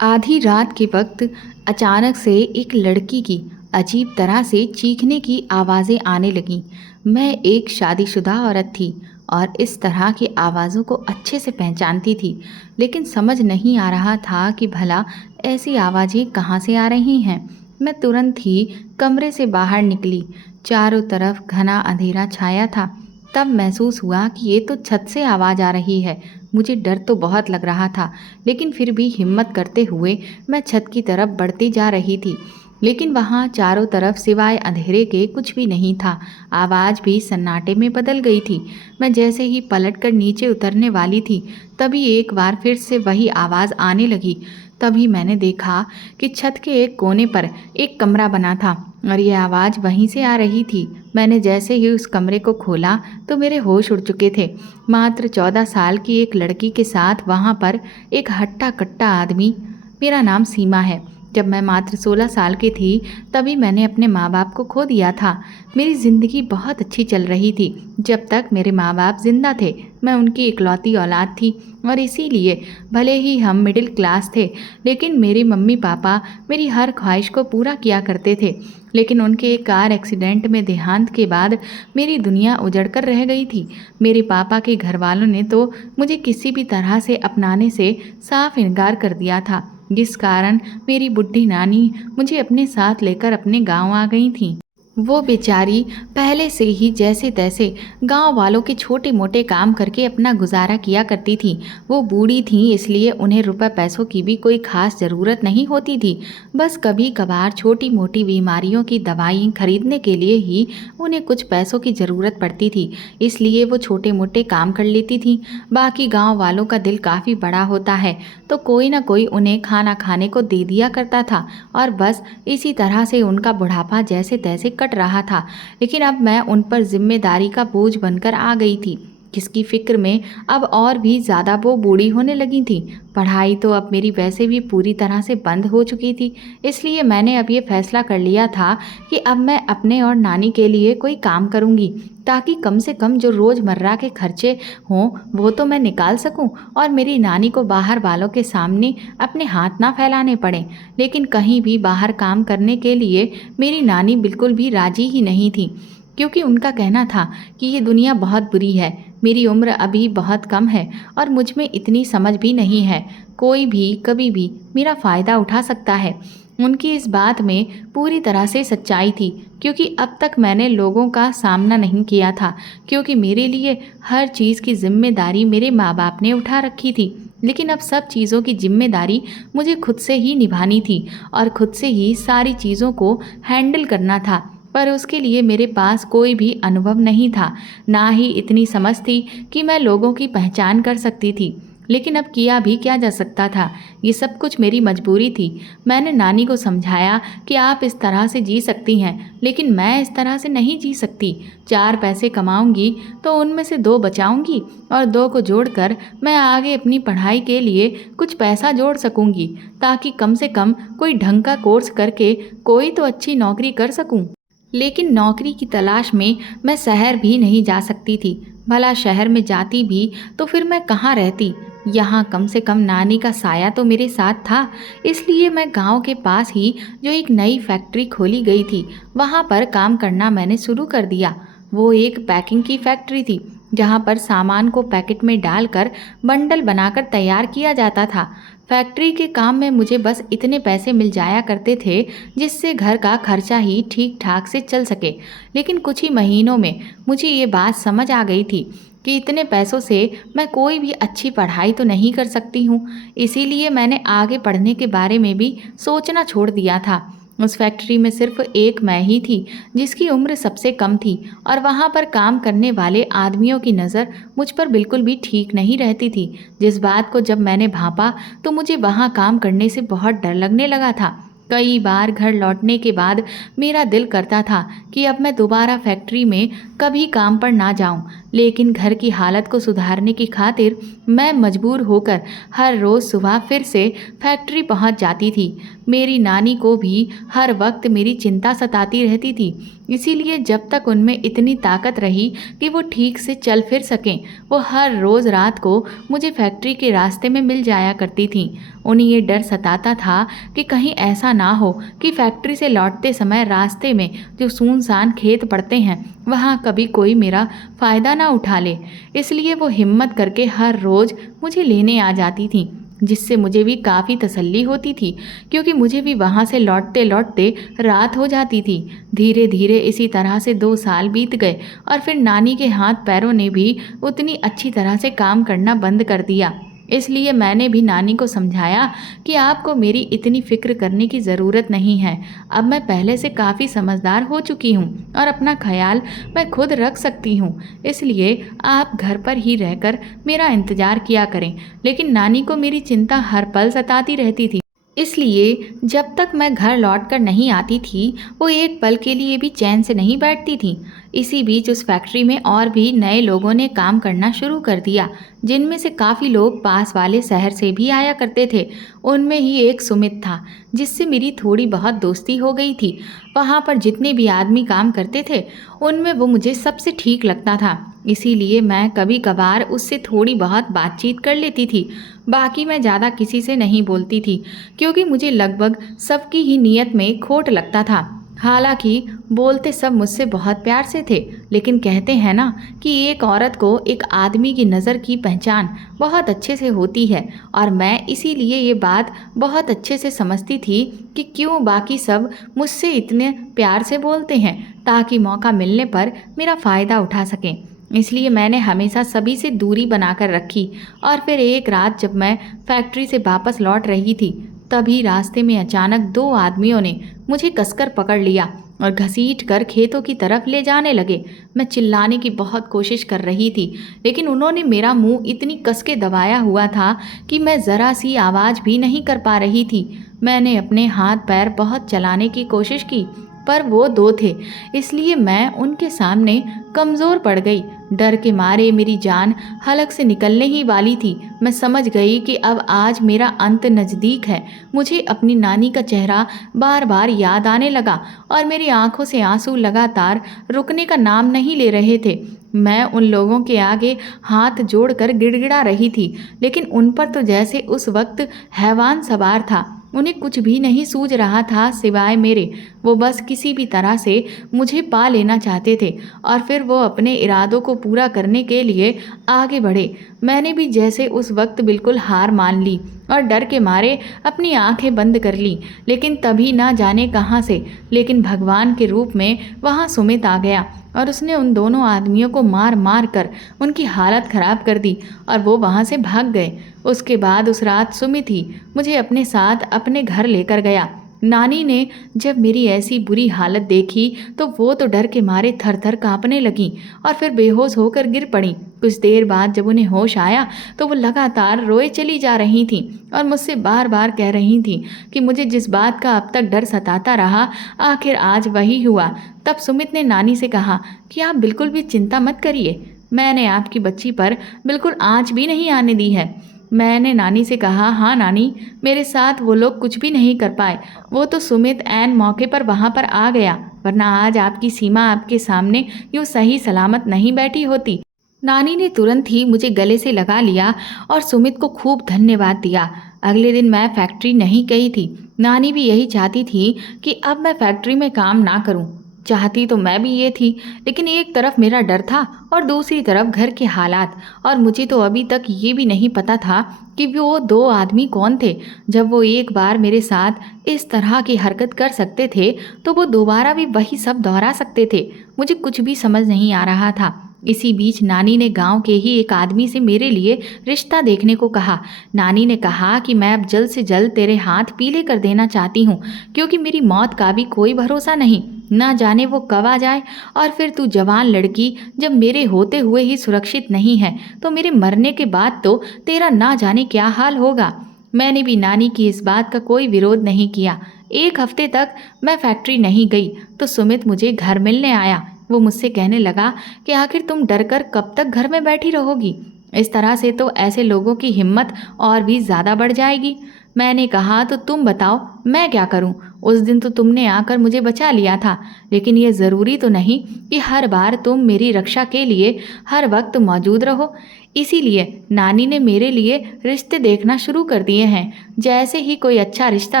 आधी रात के वक्त अचानक से एक लड़की की अजीब तरह से चीखने की आवाज़ें आने लगीं। मैं एक शादीशुदा औरत थी और इस तरह की आवाज़ों को अच्छे से पहचानती थी, लेकिन समझ नहीं आ रहा था कि भला ऐसी आवाज़ें कहाँ से आ रही हैं। मैं तुरंत ही कमरे से बाहर निकली। चारों तरफ घना अंधेरा छाया था। तब महसूस हुआ कि ये तो छत से आवाज़ आ रही है। मुझे डर तो बहुत लग रहा था, लेकिन फिर भी हिम्मत करते हुए मैं छत की तरफ बढ़ती जा रही थी। लेकिन वहाँ चारों तरफ सिवाय अंधेरे के कुछ भी नहीं था। आवाज़ भी सन्नाटे में बदल गई थी। मैं जैसे ही पलटकर नीचे उतरने वाली थी, तभी एक बार फिर से वही आवाज़ आने लगी। तभी मैंने देखा कि छत के एक कोने पर एक कमरा बना था और ये आवाज़ वहीं से आ रही थी। मैंने जैसे ही उस कमरे को खोला तो मेरे होश उड़ चुके थे। मात्र 14 साल की एक लड़की के साथ वहाँ पर एक हट्टा कट्टा आदमी। मेरा नाम सीमा है। जब मैं मात्र 16 साल की थी तभी मैंने अपने माँ बाप को खो दिया था। मेरी ज़िंदगी बहुत अच्छी चल रही थी जब तक मेरे माँ बाप जिंदा थे। मैं उनकी इकलौती औलाद थी और इसीलिए भले ही हम मिडिल क्लास थे, लेकिन मेरे मम्मी पापा मेरी हर ख्वाहिश को पूरा किया करते थे। लेकिन उनके एक कार एक्सीडेंट में देहांत के बाद मेरी दुनिया उजड़ कर रह गई थी। मेरे पापा के घर वालों ने तो मुझे किसी भी तरह से अपनाने से साफ इनकार कर दिया था, जिस कारण मेरी बुढ़ी नानी मुझे अपने साथ लेकर अपने गांव आ गई थीं। वो बेचारी पहले से ही जैसे तैसे गांव वालों के छोटे मोटे काम करके अपना गुजारा किया करती थी। वो बूढ़ी थीं, इसलिए उन्हें रुपए पैसों की भी कोई खास ज़रूरत नहीं होती थी। बस कभी कभार छोटी मोटी बीमारियों की दवाई खरीदने के लिए ही उन्हें कुछ पैसों की ज़रूरत पड़ती थी, इसलिए वो छोटे मोटे काम कर लेती थीं। बाकी गाँव वालों का दिल काफ़ी बड़ा होता है, तो कोई ना कोई उन्हें खाना खाने को दे दिया करता था और बस इसी तरह से उनका बुढ़ापा जैसे तैसे कट रहा था। लेकिन अब मैं उन पर जिम्मेदारी का बोझ बनकर आ गई थी, जिसकी फिक्र में अब और भी ज़्यादा वो बूढ़ी होने लगी थी। पढ़ाई तो अब मेरी वैसे भी पूरी तरह से बंद हो चुकी थी, इसलिए मैंने अब ये फैसला कर लिया था कि अब मैं अपने और नानी के लिए कोई काम करूँगी, ताकि कम से कम जो रोज़मर्रा के खर्चे हों वो तो मैं निकाल सकूं और मेरी नानी को बाहर वालों के सामने अपने हाथ ना फैलाने पड़ें। लेकिन कहीं भी बाहर काम करने के लिए मेरी नानी बिल्कुल भी राजी ही नहीं थी, क्योंकि उनका कहना था कि ये दुनिया बहुत बुरी है, मेरी उम्र अभी बहुत कम है और मुझ में इतनी समझ भी नहीं है, कोई भी कभी भी मेरा फ़ायदा उठा सकता है। उनकी इस बात में पूरी तरह से सच्चाई थी, क्योंकि अब तक मैंने लोगों का सामना नहीं किया था, क्योंकि मेरे लिए हर चीज़ की जिम्मेदारी मेरे माँ बाप ने उठा रखी थी। लेकिन अब सब चीज़ों की जिम्मेदारी मुझे खुद से ही निभानी थी और खुद से ही सारी चीज़ों को हैंडल करना था। पर उसके लिए मेरे पास कोई भी अनुभव नहीं था, ना ही इतनी समझ थी कि मैं लोगों की पहचान कर सकती थी। लेकिन अब किया भी क्या जा सकता था, ये सब कुछ मेरी मजबूरी थी। मैंने नानी को समझाया कि आप इस तरह से जी सकती हैं, लेकिन मैं इस तरह से नहीं जी सकती। 4 पैसे कमाऊंगी तो उनमें से 2 बचाऊंगी और 2 को जोड़कर मैं आगे अपनी पढ़ाई के लिए कुछ पैसा जोड़ सकूंगी, ताकि कम से कम कोई ढंग का कोर्स करके कोई तो अच्छी नौकरी कर सकूं। लेकिन नौकरी की तलाश में मैं शहर भी नहीं जा सकती थी। भला शहर में जाती भी तो फिर मैं कहाँ रहती। यहाँ कम से कम नानी का साया तो मेरे साथ था, इसलिए मैं गांव के पास ही जो एक नई फैक्ट्री खोली गई थी वहाँ पर काम करना मैंने शुरू कर दिया। वो एक पैकिंग की फैक्ट्री थी, जहाँ पर सामान को पैकेट में डालकर बंडल बनाकर तैयार किया जाता था। फैक्ट्री के काम में मुझे बस इतने पैसे मिल जाया करते थे जिससे घर का खर्चा ही ठीक ठाक से चल सके। लेकिन कुछ ही महीनों में मुझे ये बात समझ आ गई थी कि इतने पैसों से मैं कोई भी अच्छी पढ़ाई तो नहीं कर सकती हूँ। इसीलिए मैंने आगे पढ़ने के बारे में भी सोचना छोड़ दिया था। उस फैक्ट्री में सिर्फ एक मैं ही थी जिसकी उम्र सबसे कम थी, और वहाँ पर काम करने वाले आदमियों की नज़र मुझ पर बिल्कुल भी ठीक नहीं रहती थी। जिस बात को जब मैंने भांपा तो मुझे वहाँ काम करने से बहुत डर लगने लगा था। कई बार घर लौटने के बाद मेरा दिल करता था कि अब मैं दोबारा फैक्ट्री में कभी काम पर ना जाऊं, लेकिन घर की हालत को सुधारने की खातिर मैं मजबूर होकर हर रोज़ सुबह फिर से फैक्ट्री पहुंच जाती थी। मेरी नानी को भी हर वक्त मेरी चिंता सताती रहती थी, इसीलिए जब तक उनमें इतनी ताकत रही कि वो ठीक से चल फिर सकें, वो हर रोज़ रात को मुझे फैक्ट्री के रास्ते में मिल जाया करती थीं। उन्हें ये डर सताता था कि कहीं ऐसा ना हो कि फैक्ट्री से लौटते समय रास्ते में जो सुनसान खेत पड़ते हैं, वहाँ कभी कोई मेरा फ़ायदा ना उठा ले। इसलिए वो हिम्मत करके हर रोज़ मुझे लेने आ जाती थीं, जिससे मुझे भी काफ़ी तसल्ली होती थी, क्योंकि मुझे भी वहाँ से लौटते लौटते रात हो जाती थी। धीरे धीरे इसी तरह से 2 साल बीत गए और फिर नानी के हाथ पैरों ने भी उतनी अच्छी तरह से काम करना बंद कर दिया। इसलिए मैंने भी नानी को समझाया कि आपको मेरी इतनी फ़िक्र करने की ज़रूरत नहीं है। अब मैं पहले से काफ़ी समझदार हो चुकी हूँ और अपना ख़्याल मैं खुद रख सकती हूँ। इसलिए आप घर पर ही रहकर मेरा इंतज़ार किया करें। लेकिन नानी को मेरी चिंता हर पल सताती रहती थी। इसलिए जब तक मैं घर लौटकर नहीं आती थी, वो एक पल के लिए भी चैन से नहीं बैठती थीं। इसी बीच उस फैक्ट्री में और भी नए लोगों ने काम करना शुरू कर दिया, जिनमें से काफ़ी लोग पास वाले शहर से भी आया करते थे। उनमें ही एक सुमित था, जिससे मेरी थोड़ी बहुत दोस्ती हो गई थी। वहाँ पर जितने भी आदमी काम करते थे, उनमें वो मुझे सबसे ठीक लगता था। इसीलिए मैं कभी कभार उससे थोड़ी बहुत बातचीत कर लेती थी। बाकी मैं ज़्यादा किसी से नहीं बोलती थी, क्योंकि मुझे लगभग सबकी ही नीयत में खोट लगता था। हालांकि बोलते सब मुझसे बहुत प्यार से थे, लेकिन कहते हैं ना कि एक औरत को एक आदमी की नज़र की पहचान बहुत अच्छे से होती है, और मैं इसीलिए ये बात बहुत अच्छे से समझती थी कि क्यों बाकी सब मुझसे इतने प्यार से बोलते हैं, ताकि मौका मिलने पर मेरा फ़ायदा उठा सकें। इसलिए मैंने हमेशा सभी से दूरी बनाकर रखी। और फिर एक रात जब मैं फैक्ट्री से वापस लौट रही थी, तभी रास्ते में अचानक 2 आदमियों ने मुझे कसकर पकड़ लिया और घसीट कर खेतों की तरफ ले जाने लगे। मैं चिल्लाने की बहुत कोशिश कर रही थी, लेकिन उन्होंने मेरा मुंह इतनी कस के दबाया हुआ था कि मैं ज़रा सी आवाज़ भी नहीं कर पा रही थी। मैंने अपने हाथ पैर बहुत चलाने की कोशिश की, पर वो 2 थे, इसलिए मैं उनके सामने कमज़ोर पड़ गई। डर के मारे मेरी जान हलक से निकलने ही वाली थी। मैं समझ गई कि अब आज मेरा अंत नज़दीक है। मुझे अपनी नानी का चेहरा बार बार याद आने लगा और मेरी आंखों से आंसू लगातार रुकने का नाम नहीं ले रहे थे। मैं उन लोगों के आगे हाथ जोड़कर गिड़गिड़ा रही थी, लेकिन उन पर तो जैसे उस वक्त हैवान सवार था। उन्हें कुछ भी नहीं सूझ रहा था सिवाय मेरे। वो बस किसी भी तरह से मुझे पा लेना चाहते थे और फिर वो अपने इरादों को पूरा करने के लिए आगे बढ़े। मैंने भी जैसे उस वक्त बिल्कुल हार मान ली और डर के मारे अपनी आंखें बंद कर ली। लेकिन तभी ना जाने कहाँ से, लेकिन भगवान के रूप में वहाँ सुमित आ गया और उसने उन दोनों आदमियों को मार मार कर उनकी हालत ख़राब कर दी और वो वहाँ से भाग गए। उसके बाद उस रात सुमित ही मुझे अपने साथ अपने घर लेकर गया। नानी ने जब मेरी ऐसी बुरी हालत देखी तो वो तो डर के मारे थर थर काँपने लगीं और फिर बेहोश होकर गिर पड़ी। कुछ देर बाद जब उन्हें होश आया तो वो लगातार रोए चली जा रही थीं और मुझसे बार बार कह रही थीं कि मुझे जिस बात का अब तक डर सताता रहा, आखिर आज वही हुआ। तब सुमित ने नानी से कहा कि आप बिल्कुल भी चिंता मत करिए, मैंने आपकी बच्ची पर बिल्कुल आँच भी नहीं आने दी है। मैंने नानी से कहा, हाँ नानी, मेरे साथ वो लोग कुछ भी नहीं कर पाए। वो तो सुमित ऐन मौके पर वहाँ पर आ गया, वरना आज आपकी सीमा आपके सामने यूँ सही सलामत नहीं बैठी होती। नानी ने तुरंत ही मुझे गले से लगा लिया और सुमित को खूब धन्यवाद दिया। अगले दिन मैं फैक्ट्री नहीं गई थी। नानी भी यही चाहती थी कि अब मैं फैक्ट्री में काम ना करूं। चाहती तो मैं भी ये थी, लेकिन एक तरफ मेरा डर था और दूसरी तरफ घर के हालात, और मुझे तो अभी तक ये भी नहीं पता था कि वो 2 आदमी कौन थे। जब वो एक बार मेरे साथ इस तरह की हरकत कर सकते थे तो वो दोबारा भी वही सब दोहरा सकते थे। मुझे कुछ भी समझ नहीं आ रहा था। इसी बीच नानी ने गांव के ही एक आदमी से मेरे लिए रिश्ता देखने को कहा। नानी ने कहा कि मैं अब जल्द से जल्द तेरे हाथ पीले कर देना चाहती हूँ, क्योंकि मेरी मौत का भी कोई भरोसा नहीं, ना जाने वो कब आ जाए। और फिर तू जवान लड़की जब मेरे होते हुए ही सुरक्षित नहीं है, तो मेरे मरने के बाद तो तेरा ना जाने क्या हाल होगा। मैंने भी नानी की इस बात का कोई विरोध नहीं किया। 1 हफ्ते तक मैं फैक्ट्री नहीं गई तो सुमित मुझे घर मिलने आया। वो मुझसे कहने लगा कि आखिर तुम डरकर कब तक घर में बैठी रहोगी? इस तरह से तो ऐसे लोगों की हिम्मत और भी ज़्यादा बढ़ जाएगी। मैंने कहा, तो तुम बताओ मैं क्या करूं? उस दिन तो तुमने आकर मुझे बचा लिया था, लेकिन ये ज़रूरी तो नहीं कि हर बार तुम मेरी रक्षा के लिए हर वक्त मौजूद रहो। इसीलिए नानी ने मेरे लिए रिश्ते देखना शुरू कर दिए हैं। जैसे ही कोई अच्छा रिश्ता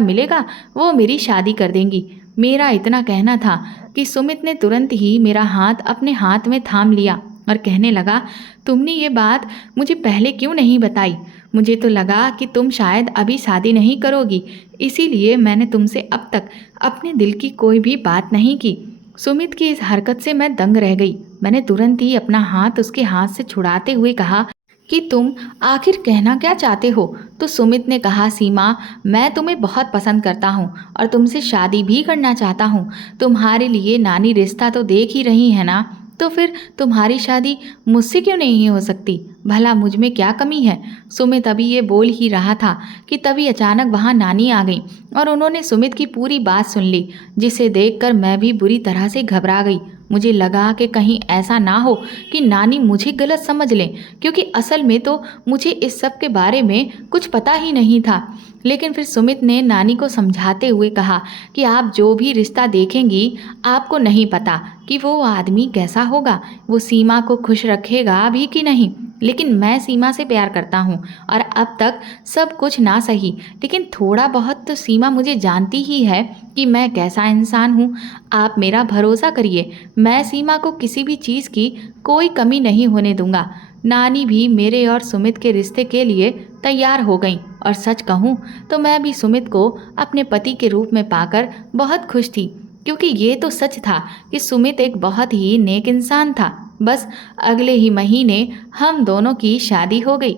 मिलेगा वो मेरी शादी कर देंगी। मेरा इतना कहना था कि सुमित ने तुरंत ही मेरा हाथ अपने हाथ में थाम लिया और कहने लगा, तुमने ये बात मुझे पहले क्यों नहीं बताई? मुझे तो लगा कि तुम शायद अभी शादी नहीं करोगी, इसीलिए मैंने तुमसे अब तक अपने दिल की कोई भी बात नहीं की। सुमित की इस हरकत से मैं दंग रह गई। मैंने तुरंत ही अपना हाथ उसके हाथ से छुड़ाते हुए कहा कि तुम आखिर कहना क्या चाहते हो? तो सुमित ने कहा, सीमा, मैं तुम्हें बहुत पसंद करता हूँ और तुमसे शादी भी करना चाहता हूँ। तुम्हारे लिए नानी रिश्ता तो देख ही रही है ना, तो फिर तुम्हारी शादी मुझसे क्यों नहीं हो सकती? भला मुझ में क्या कमी है? सुमित अभी ये बोल ही रहा था कि तभी अचानक वहाँ नानी आ गई और उन्होंने सुमित की पूरी बात सुन ली, जिसे देखकर मैं भी बुरी तरह से घबरा गई। मुझे लगा कि कहीं ऐसा ना हो कि नानी मुझे गलत समझ लें, क्योंकि असल में तो मुझे इस सब के बारे में कुछ पता ही नहीं था। लेकिन फिर सुमित ने नानी को समझाते हुए कहा कि आप जो भी रिश्ता देखेंगी, आपको नहीं पता कि वो आदमी कैसा होगा, वो सीमा को खुश रखेगा भी कि नहीं। लेकिन मैं सीमा से प्यार करता हूँ और अब तक सब कुछ ना सही, लेकिन थोड़ा बहुत तो सीमा मुझे जानती ही है कि मैं कैसा इंसान हूँ। आप मेरा भरोसा करिए, मैं सीमा को किसी भी चीज़ की कोई कमी नहीं होने दूंगा। नानी भी मेरे और सुमित के रिश्ते के लिए तैयार हो गई और सच कहूँ तो मैं भी सुमित को अपने पति के रूप में पाकर बहुत खुश थी, क्योंकि ये तो सच था कि सुमित एक बहुत ही नेक इंसान था। बस अगले ही महीने हम दोनों की शादी हो गई।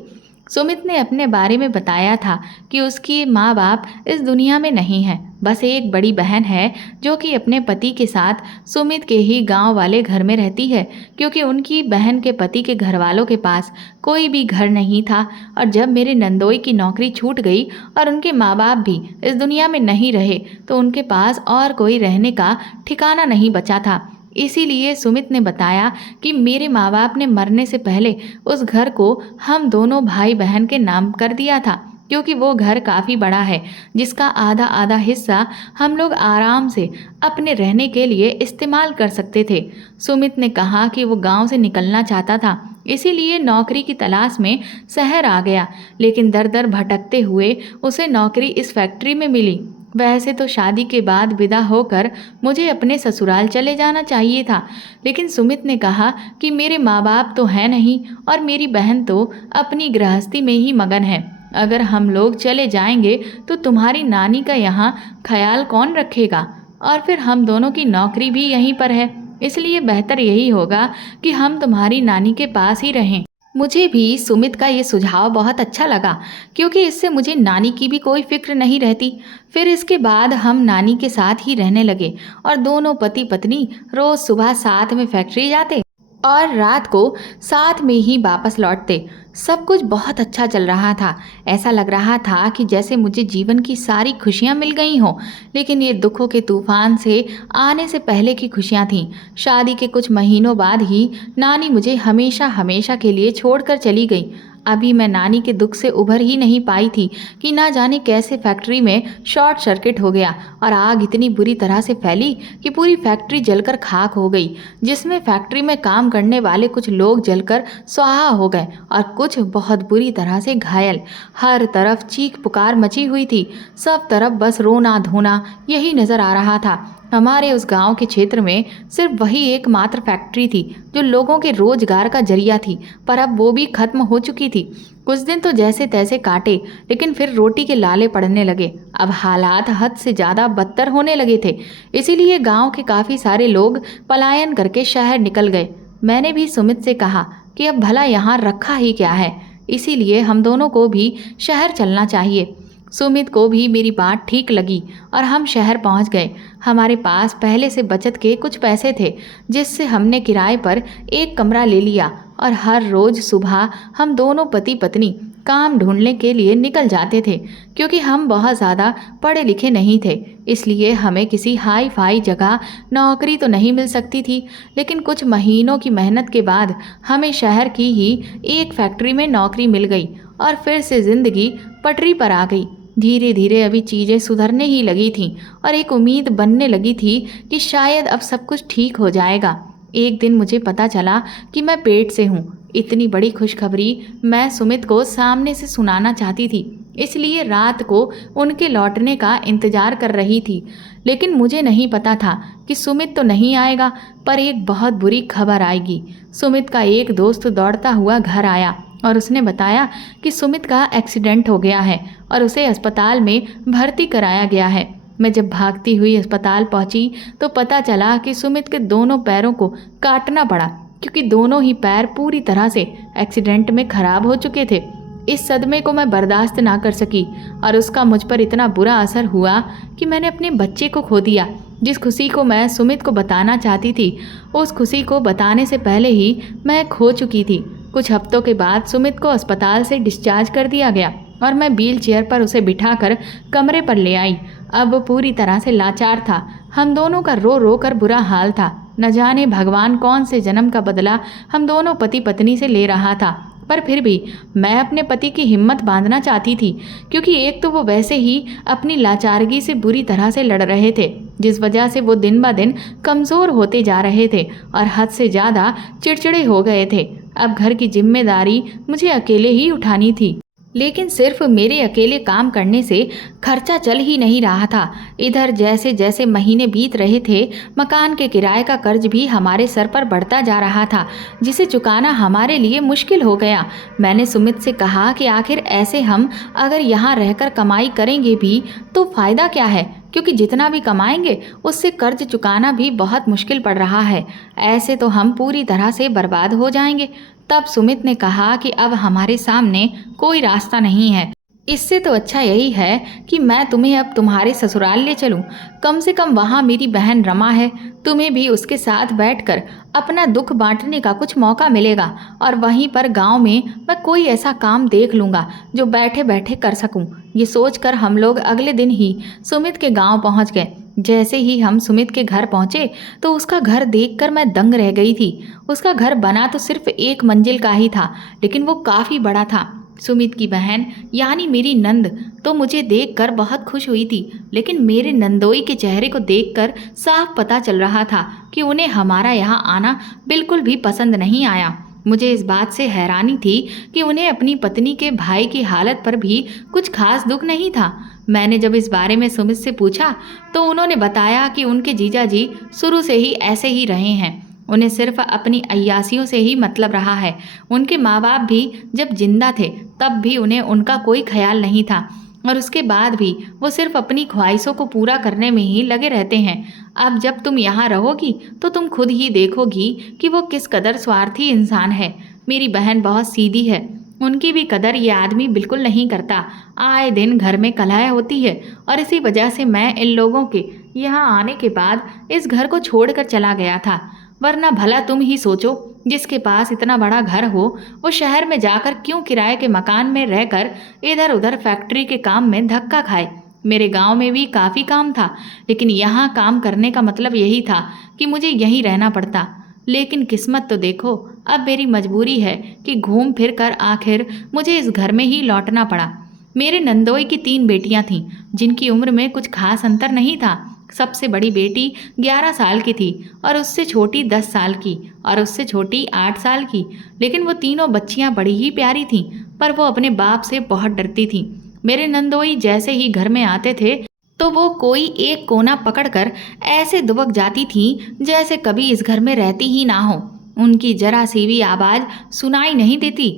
सुमित ने अपने बारे में बताया था कि उसकी माँ बाप इस दुनिया में नहीं हैं, बस एक बड़ी बहन है जो कि अपने पति के साथ सुमित के ही गांव वाले घर में रहती है, क्योंकि उनकी बहन के पति के घर वालों के पास कोई भी घर नहीं था। और जब मेरे नंदोई की नौकरी छूट गई और उनके माँ बाप भी इस दुनिया में नहीं रहे, तो उनके पास और कोई रहने का ठिकाना नहीं बचा था। इसीलिए सुमित ने बताया कि मेरे माँ बाप ने मरने से पहले उस घर को हम दोनों भाई बहन के नाम कर दिया था, क्योंकि वो घर काफ़ी बड़ा है, जिसका आधा आधा हिस्सा हम लोग आराम से अपने रहने के लिए इस्तेमाल कर सकते थे। सुमित ने कहा कि वो गांव से निकलना चाहता था, इसीलिए नौकरी की तलाश में शहर आ गया, लेकिन दर दर भटकते हुए उसे नौकरी इस फैक्ट्री में मिली। वैसे तो शादी के बाद विदा होकर मुझे अपने ससुराल चले जाना चाहिए था, लेकिन सुमित ने कहा कि मेरे माँ बाप तो हैं नहीं और मेरी बहन तो अपनी गृहस्थी में ही मगन है। अगर हम लोग चले जाएंगे तो तुम्हारी नानी का यहाँ ख्याल कौन रखेगा? और फिर हम दोनों की नौकरी भी यहीं पर है, इसलिए बेहतर यही होगा कि हम तुम्हारी नानी के पास ही रहें। मुझे भी सुमित का ये सुझाव बहुत अच्छा लगा, क्योंकि इससे मुझे नानी की भी कोई फिक्र नहीं रहती। फिर इसके बाद हम नानी के साथ ही रहने लगे और दोनों पति पत्नी रोज़ सुबह साथ में फैक्ट्री जाते और रात को साथ में ही वापस लौटते। सब कुछ बहुत अच्छा चल रहा था। ऐसा लग रहा था कि जैसे मुझे जीवन की सारी खुशियां मिल गई हों, लेकिन ये दुखों के तूफान से आने से पहले की खुशियां थीं। शादी के कुछ महीनों बाद ही नानी मुझे हमेशा हमेशा के लिए छोड़कर चली गई। अभी मैं नानी के दुख से उभर ही नहीं पाई थी कि ना जाने कैसे फैक्ट्री में शॉर्ट सर्किट हो गया और आग इतनी बुरी तरह से फैली कि पूरी फैक्ट्री जलकर खाक हो गई, जिसमें फैक्ट्री में काम करने वाले कुछ लोग जलकर स्वाहा हो गए और कुछ बहुत बुरी तरह से घायल। हर तरफ चीख पुकार मची हुई थी, सब तरफ बस रोना धोना यही नज़र आ रहा था। हमारे उस गांव के क्षेत्र में सिर्फ वही एकमात्र फैक्ट्री थी जो लोगों के रोजगार का जरिया थी, पर अब वो भी खत्म हो चुकी थी। कुछ दिन तो जैसे तैसे काटे, लेकिन फिर रोटी के लाले पड़ने लगे। अब हालात हद से ज़्यादा बदतर होने लगे थे, इसीलिए गांव के काफ़ी सारे लोग पलायन करके शहर निकल गए। मैंने भी सुमित से कहा कि अब भला यहाँ रखा ही क्या है, इसीलिए हम दोनों को भी शहर चलना चाहिए। सुमित को भी मेरी बात ठीक लगी और हम शहर पहुंच गए। हमारे पास पहले से बचत के कुछ पैसे थे, जिससे हमने किराए पर एक कमरा ले लिया और हर रोज़ सुबह हम दोनों पति पत्नी काम ढूंढने के लिए निकल जाते थे। क्योंकि हम बहुत ज़्यादा पढ़े लिखे नहीं थे, इसलिए हमें किसी हाई फाई जगह नौकरी तो नहीं मिल सकती थी। लेकिन कुछ महीनों की मेहनत के बाद हमें शहर की ही एक फैक्ट्री में नौकरी मिल गई और फिर से ज़िंदगी पटरी पर आ गई। धीरे धीरे अभी चीज़ें सुधरने ही लगी थीं और एक उम्मीद बनने लगी थी कि शायद अब सब कुछ ठीक हो जाएगा। एक दिन मुझे पता चला कि मैं पेट से हूँ। इतनी बड़ी खुशखबरी मैं सुमित को सामने से सुनाना चाहती थी, इसलिए रात को उनके लौटने का इंतजार कर रही थी। लेकिन मुझे नहीं पता था कि सुमित तो नहीं आएगा, पर एक बहुत बुरी खबर आएगी। सुमित का एक दोस्त दौड़ता हुआ घर आया और उसने बताया कि सुमित का एक्सीडेंट हो गया है और उसे अस्पताल में भर्ती कराया गया है। मैं जब भागती हुई अस्पताल पहुंची तो पता चला कि सुमित के दोनों पैरों को काटना पड़ा, क्योंकि दोनों ही पैर पूरी तरह से एक्सीडेंट में खराब हो चुके थे। इस सदमे को मैं बर्दाश्त ना कर सकी और उसका मुझ पर इतना बुरा असर हुआ कि मैंने अपने बच्चे को खो दिया। जिस खुशी को मैं सुमित को बताना चाहती थी, उस खुशी को बताने से पहले ही मैं खो चुकी थी। कुछ हफ्तों के बाद सुमित को अस्पताल से डिस्चार्ज कर दिया गया और मैं व्हील चेयर पर उसे बिठाकर कमरे पर ले आई। अब वो पूरी तरह से लाचार था। हम दोनों का रो रो कर बुरा हाल था। न जाने भगवान कौन से जन्म का बदला हम दोनों पति पत्नी से ले रहा था। पर फिर भी मैं अपने पति की हिम्मत बांधना चाहती थी, क्योंकि एक तो वो वैसे ही अपनी लाचारगी से बुरी तरह से लड़ रहे थे, जिस वजह से वो दिन ब दिन कमज़ोर होते जा रहे थे और हद से ज़्यादा चिड़चिड़े हो गए थे। अब घर की जिम्मेदारी मुझे अकेले ही उठानी थी, लेकिन सिर्फ मेरे अकेले काम करने से खर्चा चल ही नहीं रहा था। इधर जैसे जैसे महीने बीत रहे थे, मकान के किराए का कर्ज भी हमारे सर पर बढ़ता जा रहा था, जिसे चुकाना हमारे लिए मुश्किल हो गया। मैंने सुमित से कहा कि आखिर ऐसे हम अगर यहाँ रहकर कमाई करेंगे भी तो फ़ायदा क्या है, क्योंकि जितना भी कमाएंगे उससे कर्ज चुकाना भी बहुत मुश्किल पड़ रहा है। ऐसे तो हम पूरी तरह से बर्बाद हो जाएंगे। तब सुमित ने कहा कि अब हमारे सामने कोई रास्ता नहीं है। इससे तो अच्छा यही है कि मैं तुम्हें अब तुम्हारे ससुराल ले चलूं। कम से कम वहाँ मेरी बहन रमा है, तुम्हें भी उसके साथ बैठकर अपना दुख बांटने का कुछ मौका मिलेगा। और वहीं पर गांव में मैं कोई ऐसा काम देख लूँगा जो बैठे बैठे कर सकूं। ये सोचकर हम लोग अगले दिन ही सुमित के गांव पहुंच गए। जैसे ही हम सुमित के घर पहुंचे तो उसका घर देखकर मैं दंग रह गई थी। उसका घर बना तो सिर्फ 1 मंजिल का ही था, लेकिन वो काफ़ी बड़ा था। सुमित की बहन यानी मेरी नंद तो मुझे देखकर बहुत खुश हुई थी, लेकिन मेरे नंदोई के चेहरे को देखकर साफ पता चल रहा था कि उन्हें हमारा यहाँ आना बिल्कुल भी पसंद नहीं आया। मुझे इस बात से हैरानी थी कि उन्हें अपनी पत्नी के भाई की हालत पर भी कुछ खास दुख नहीं था। मैंने जब इस बारे में सुमित से पूछा तो उन्होंने बताया कि उनके जीजाजी शुरू से ही ऐसे ही रहे हैं। उन्हें सिर्फ अपनी अय्यासियों से ही मतलब रहा है। उनके माँ बाप भी जब जिंदा थे तब भी उन्हें उनका कोई ख्याल नहीं था, और उसके बाद भी वो सिर्फ अपनी ख्वाहिशों को पूरा करने में ही लगे रहते हैं। अब जब तुम यहाँ रहोगी तो तुम खुद ही देखोगी कि वो किस कदर स्वार्थी इंसान है। मेरी बहन बहुत सीधी है, उनकी भी कदर ये आदमी बिल्कुल नहीं करता। आए दिन घर में कलह होती है और इसी वजह से मैं इन लोगों के यहाँ आने के बाद इस घर को छोड़कर चला गया था। वरना भला तुम ही सोचो, जिसके पास इतना बड़ा घर हो वो शहर में जाकर क्यों किराए के मकान में रहकर इधर उधर फैक्ट्री के काम में धक्का खाए। मेरे गांव में भी काफ़ी काम था, लेकिन यहाँ काम करने का मतलब यही था कि मुझे यहीं रहना पड़ता। लेकिन किस्मत तो देखो, अब मेरी मजबूरी है कि घूम फिर कर आखिर मुझे इस घर में ही लौटना पड़ा। मेरे नंदोई की 3 बेटियां थीं, जिनकी उम्र में कुछ खास अंतर नहीं था। सबसे बड़ी बेटी 11 साल की थी और उससे छोटी 10 साल की और उससे छोटी 8 साल की। लेकिन वो तीनों बच्चियां बड़ी ही प्यारी थीं, पर वो अपने बाप से बहुत डरती थीं। मेरे नंदोई जैसे ही घर में आते थे तो वो कोई एक कोना पकड़कर ऐसे दुबक जाती थीं जैसे कभी इस घर में रहती ही ना हो। उनकी जरा सी भी आवाज़ सुनाई नहीं देती।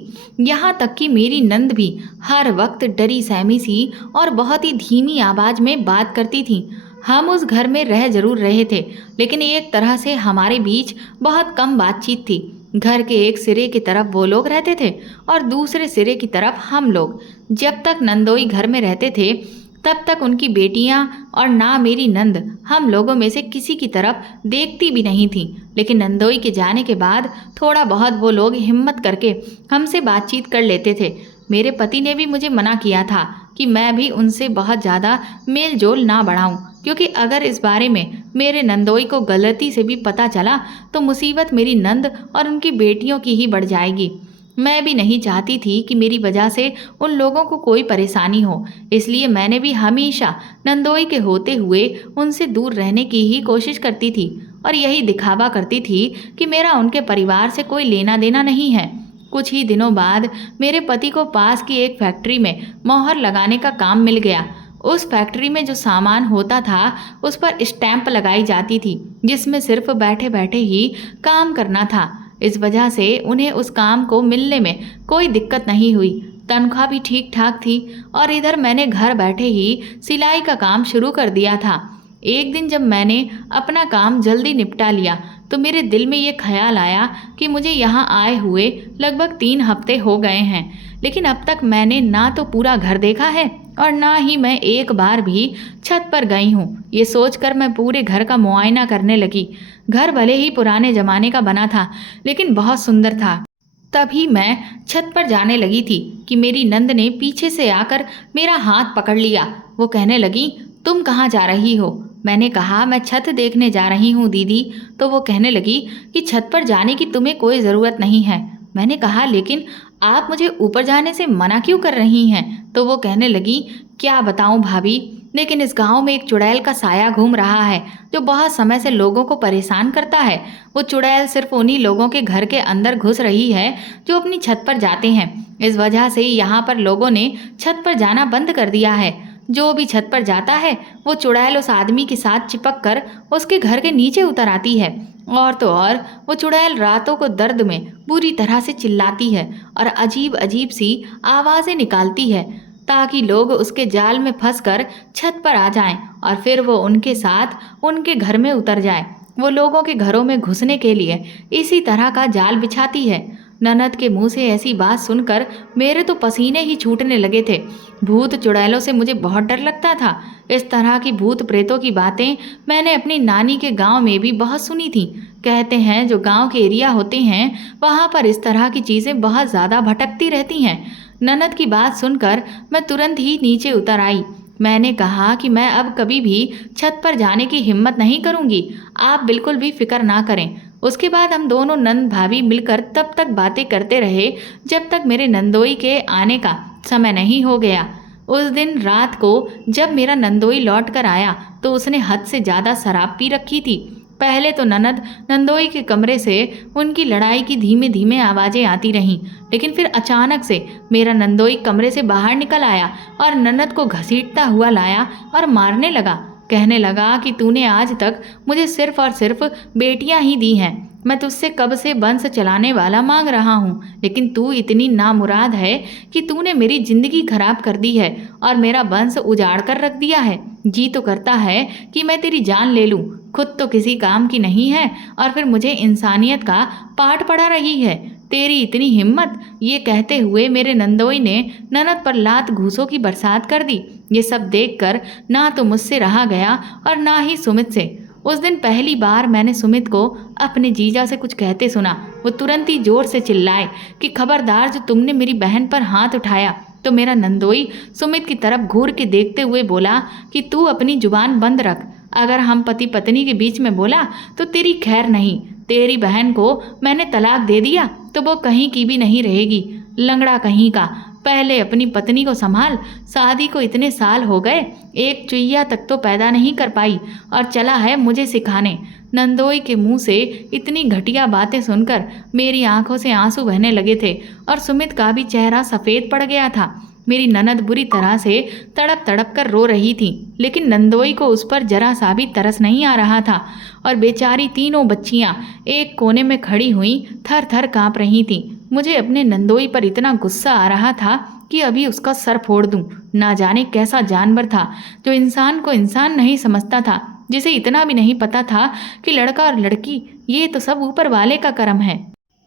यहाँ तक कि मेरी नंद भी हर वक्त डरी सहमी सी और बहुत ही धीमी आवाज़ में बात करती थी। हम उस घर में रह जरूर रहे थे, लेकिन एक तरह से हमारे बीच बहुत कम बातचीत थी। घर के एक सिरे की तरफ वो लोग रहते थे और दूसरे सिरे की तरफ हम लोग। जब तक नंदोई घर में रहते थे तब तक उनकी बेटियां और ना मेरी नंद हम लोगों में से किसी की तरफ देखती भी नहीं थी। लेकिन नंदोई के जाने के बाद थोड़ा बहुत वो लोग हिम्मत करके हमसे बातचीत कर लेते थे। मेरे पति ने भी मुझे मना किया था कि मैं भी उनसे बहुत ज़्यादा मेल जोल ना बढ़ाऊं, क्योंकि अगर इस बारे में मेरे नंदोई को गलती से भी पता चला तो मुसीबत मेरी नंद और उनकी बेटियों की ही बढ़ जाएगी। मैं भी नहीं चाहती थी कि मेरी वजह से उन लोगों को कोई परेशानी हो, इसलिए मैंने भी हमेशा नंदोई के होते हुए उनसे दूर रहने की ही कोशिश करती थी और यही दिखावा करती थी कि मेरा उनके परिवार से कोई लेना देना नहीं है। कुछ ही दिनों बाद मेरे पति को पास की एक फैक्ट्री में मोहर लगाने का काम मिल गया। उस फैक्ट्री में जो सामान होता था उस पर स्टैंप लगाई जाती थी, जिसमें सिर्फ बैठे बैठे ही काम करना था। इस वजह से उन्हें उस काम को मिलने में कोई दिक्कत नहीं हुई। तनख्वाह भी ठीक ठाक थी और इधर मैंने घर बैठे ही सिलाई का काम शुरू कर दिया था। एक दिन जब मैंने अपना काम जल्दी निपटा लिया तो मेरे दिल में ये ख्याल आया कि मुझे यहाँ आए हुए लगभग 3 हफ्ते हो गए हैं, लेकिन अब तक मैंने ना तो पूरा घर देखा है और ना ही मैं एक बार भी छत पर गई हूँ। ये सोचकर मैं पूरे घर का मुआयना करने लगी। घर भले ही पुराने ज़माने का बना था, लेकिन बहुत सुंदर था। तभी मैं छत पर जाने लगी थी कि मेरी नंद ने पीछे से आकर मेरा हाथ पकड़ लिया। वो कहने लगी, तुम कहाँ जा रही हो? मैंने कहा, मैं छत देखने जा रही हूँ दीदी। तो वो कहने लगी कि छत पर जाने की तुम्हें कोई ज़रूरत नहीं है। मैंने कहा, लेकिन आप मुझे ऊपर जाने से मना क्यों कर रही हैं? तो वो कहने लगी, क्या बताऊँ भाभी, लेकिन इस गांव में एक चुड़ैल का साया घूम रहा है जो बहुत समय से लोगों को परेशान करता है। वो चुड़ैल सिर्फ उन्हीं लोगों के घर के अंदर घुस रही है जो अपनी छत पर जाते हैं। इस वजह से यहाँ पर लोगों ने छत पर जाना बंद कर दिया है। जो भी छत पर जाता है वो चुड़ैल उस आदमी के साथ चिपक कर उसके घर के नीचे उतर आती है। और तो और वो चुड़ैल रातों को दर्द में बुरी तरह से चिल्लाती है और अजीब अजीब सी आवाज़ें निकालती है ताकि लोग उसके जाल में फंसकर छत पर आ जाएं और फिर वो उनके साथ उनके घर में उतर जाए। वो लोगों के घरों में घुसने के लिए इसी तरह का जाल बिछाती है। ननद के मुंह से ऐसी बात सुनकर मेरे तो पसीने ही छूटने लगे थे। भूत चुड़ैलों से मुझे बहुत डर लगता था। इस तरह की भूत प्रेतों की बातें मैंने अपनी नानी के गांव में भी बहुत सुनी थी। कहते हैं जो गांव के एरिया होते हैं वहां पर इस तरह की चीज़ें बहुत ज़्यादा भटकती रहती हैं। ननद की बात सुनकर मैं तुरंत ही नीचे उतर आई। मैंने कहा कि मैं अब कभी भी छत पर जाने की हिम्मत नहीं करूंगी, आप बिल्कुल भी फिक्र ना करें। उसके बाद हम दोनों नंद भाभी मिलकर तब तक बातें करते रहे जब तक मेरे नंदोई के आने का समय नहीं हो गया। उस दिन रात को जब मेरा नंदोई लौट कर आया तो उसने हद से ज़्यादा शराब पी रखी थी। पहले तो ननद नंदोई के कमरे से उनकी लड़ाई की धीमे धीमे आवाज़ें आती रहीं, लेकिन फिर अचानक से मेरा नंदोई कमरे से बाहर निकल आया और ननद को घसीटता हुआ लाया और मारने लगा। कहने लगा कि तूने आज तक मुझे सिर्फ और सिर्फ बेटियां ही दी हैं। मैं तुझसे कब से वंश चलाने वाला मांग रहा हूँ, लेकिन तू इतनी नामुराद है कि तूने मेरी जिंदगी खराब कर दी है और मेरा वंश उजाड़ कर रख दिया है। जी तो करता है कि मैं तेरी जान ले लूँ, खुद तो किसी काम की नहीं है और फिर मुझे इंसानियत का पाठ पढ़ा रही है। तेरी इतनी हिम्मत। ये कहते हुए मेरे नंदोई ने ननद पर लात घूसों की बरसात कर दी। ये सब देखकर ना तो मुझसे रहा गया और ना ही सुमित से। उस दिन पहली बार मैंने सुमित को अपने जीजा से कुछ कहते सुना। वो तुरंत ही जोर से चिल्लाए कि खबरदार, जो तुमने मेरी बहन पर हाथ उठाया। तो मेरा नंदोई सुमित की तरफ घूर के देखते हुए बोला कि तू अपनी जुबान बंद रख। अगर हम पति पत्नी के बीच में बोला तो तेरी खैर नहीं। तेरी बहन को मैंने तलाक दे दिया तो वो कहीं की भी नहीं रहेगी। लंगड़ा कहीं का, पहले अपनी पत्नी को संभाल। शादी को इतने साल हो गए, एक चुईया तक तो पैदा नहीं कर पाई और चला है मुझे सिखाने। नंदोई के मुंह से इतनी घटिया बातें सुनकर मेरी आंखों से आंसू बहने लगे थे और सुमित का भी चेहरा सफ़ेद पड़ गया था। मेरी ननद बुरी तरह से तड़प तड़प कर रो रही थी, लेकिन नंदोई को उस पर जरा सा भी तरस नहीं आ रहा था और बेचारी तीनों बच्चियां एक कोने में खड़ी हुई थर थर काँप रही थीं। मुझे अपने नंदोई पर इतना गुस्सा आ रहा था कि अभी उसका सर फोड़ दूं। ना जाने कैसा जानवर था जो इंसान को इंसान नहीं समझता था, जिसे इतना भी नहीं पता था कि लड़का और लड़की ये तो सब ऊपर वाले का कर्म है।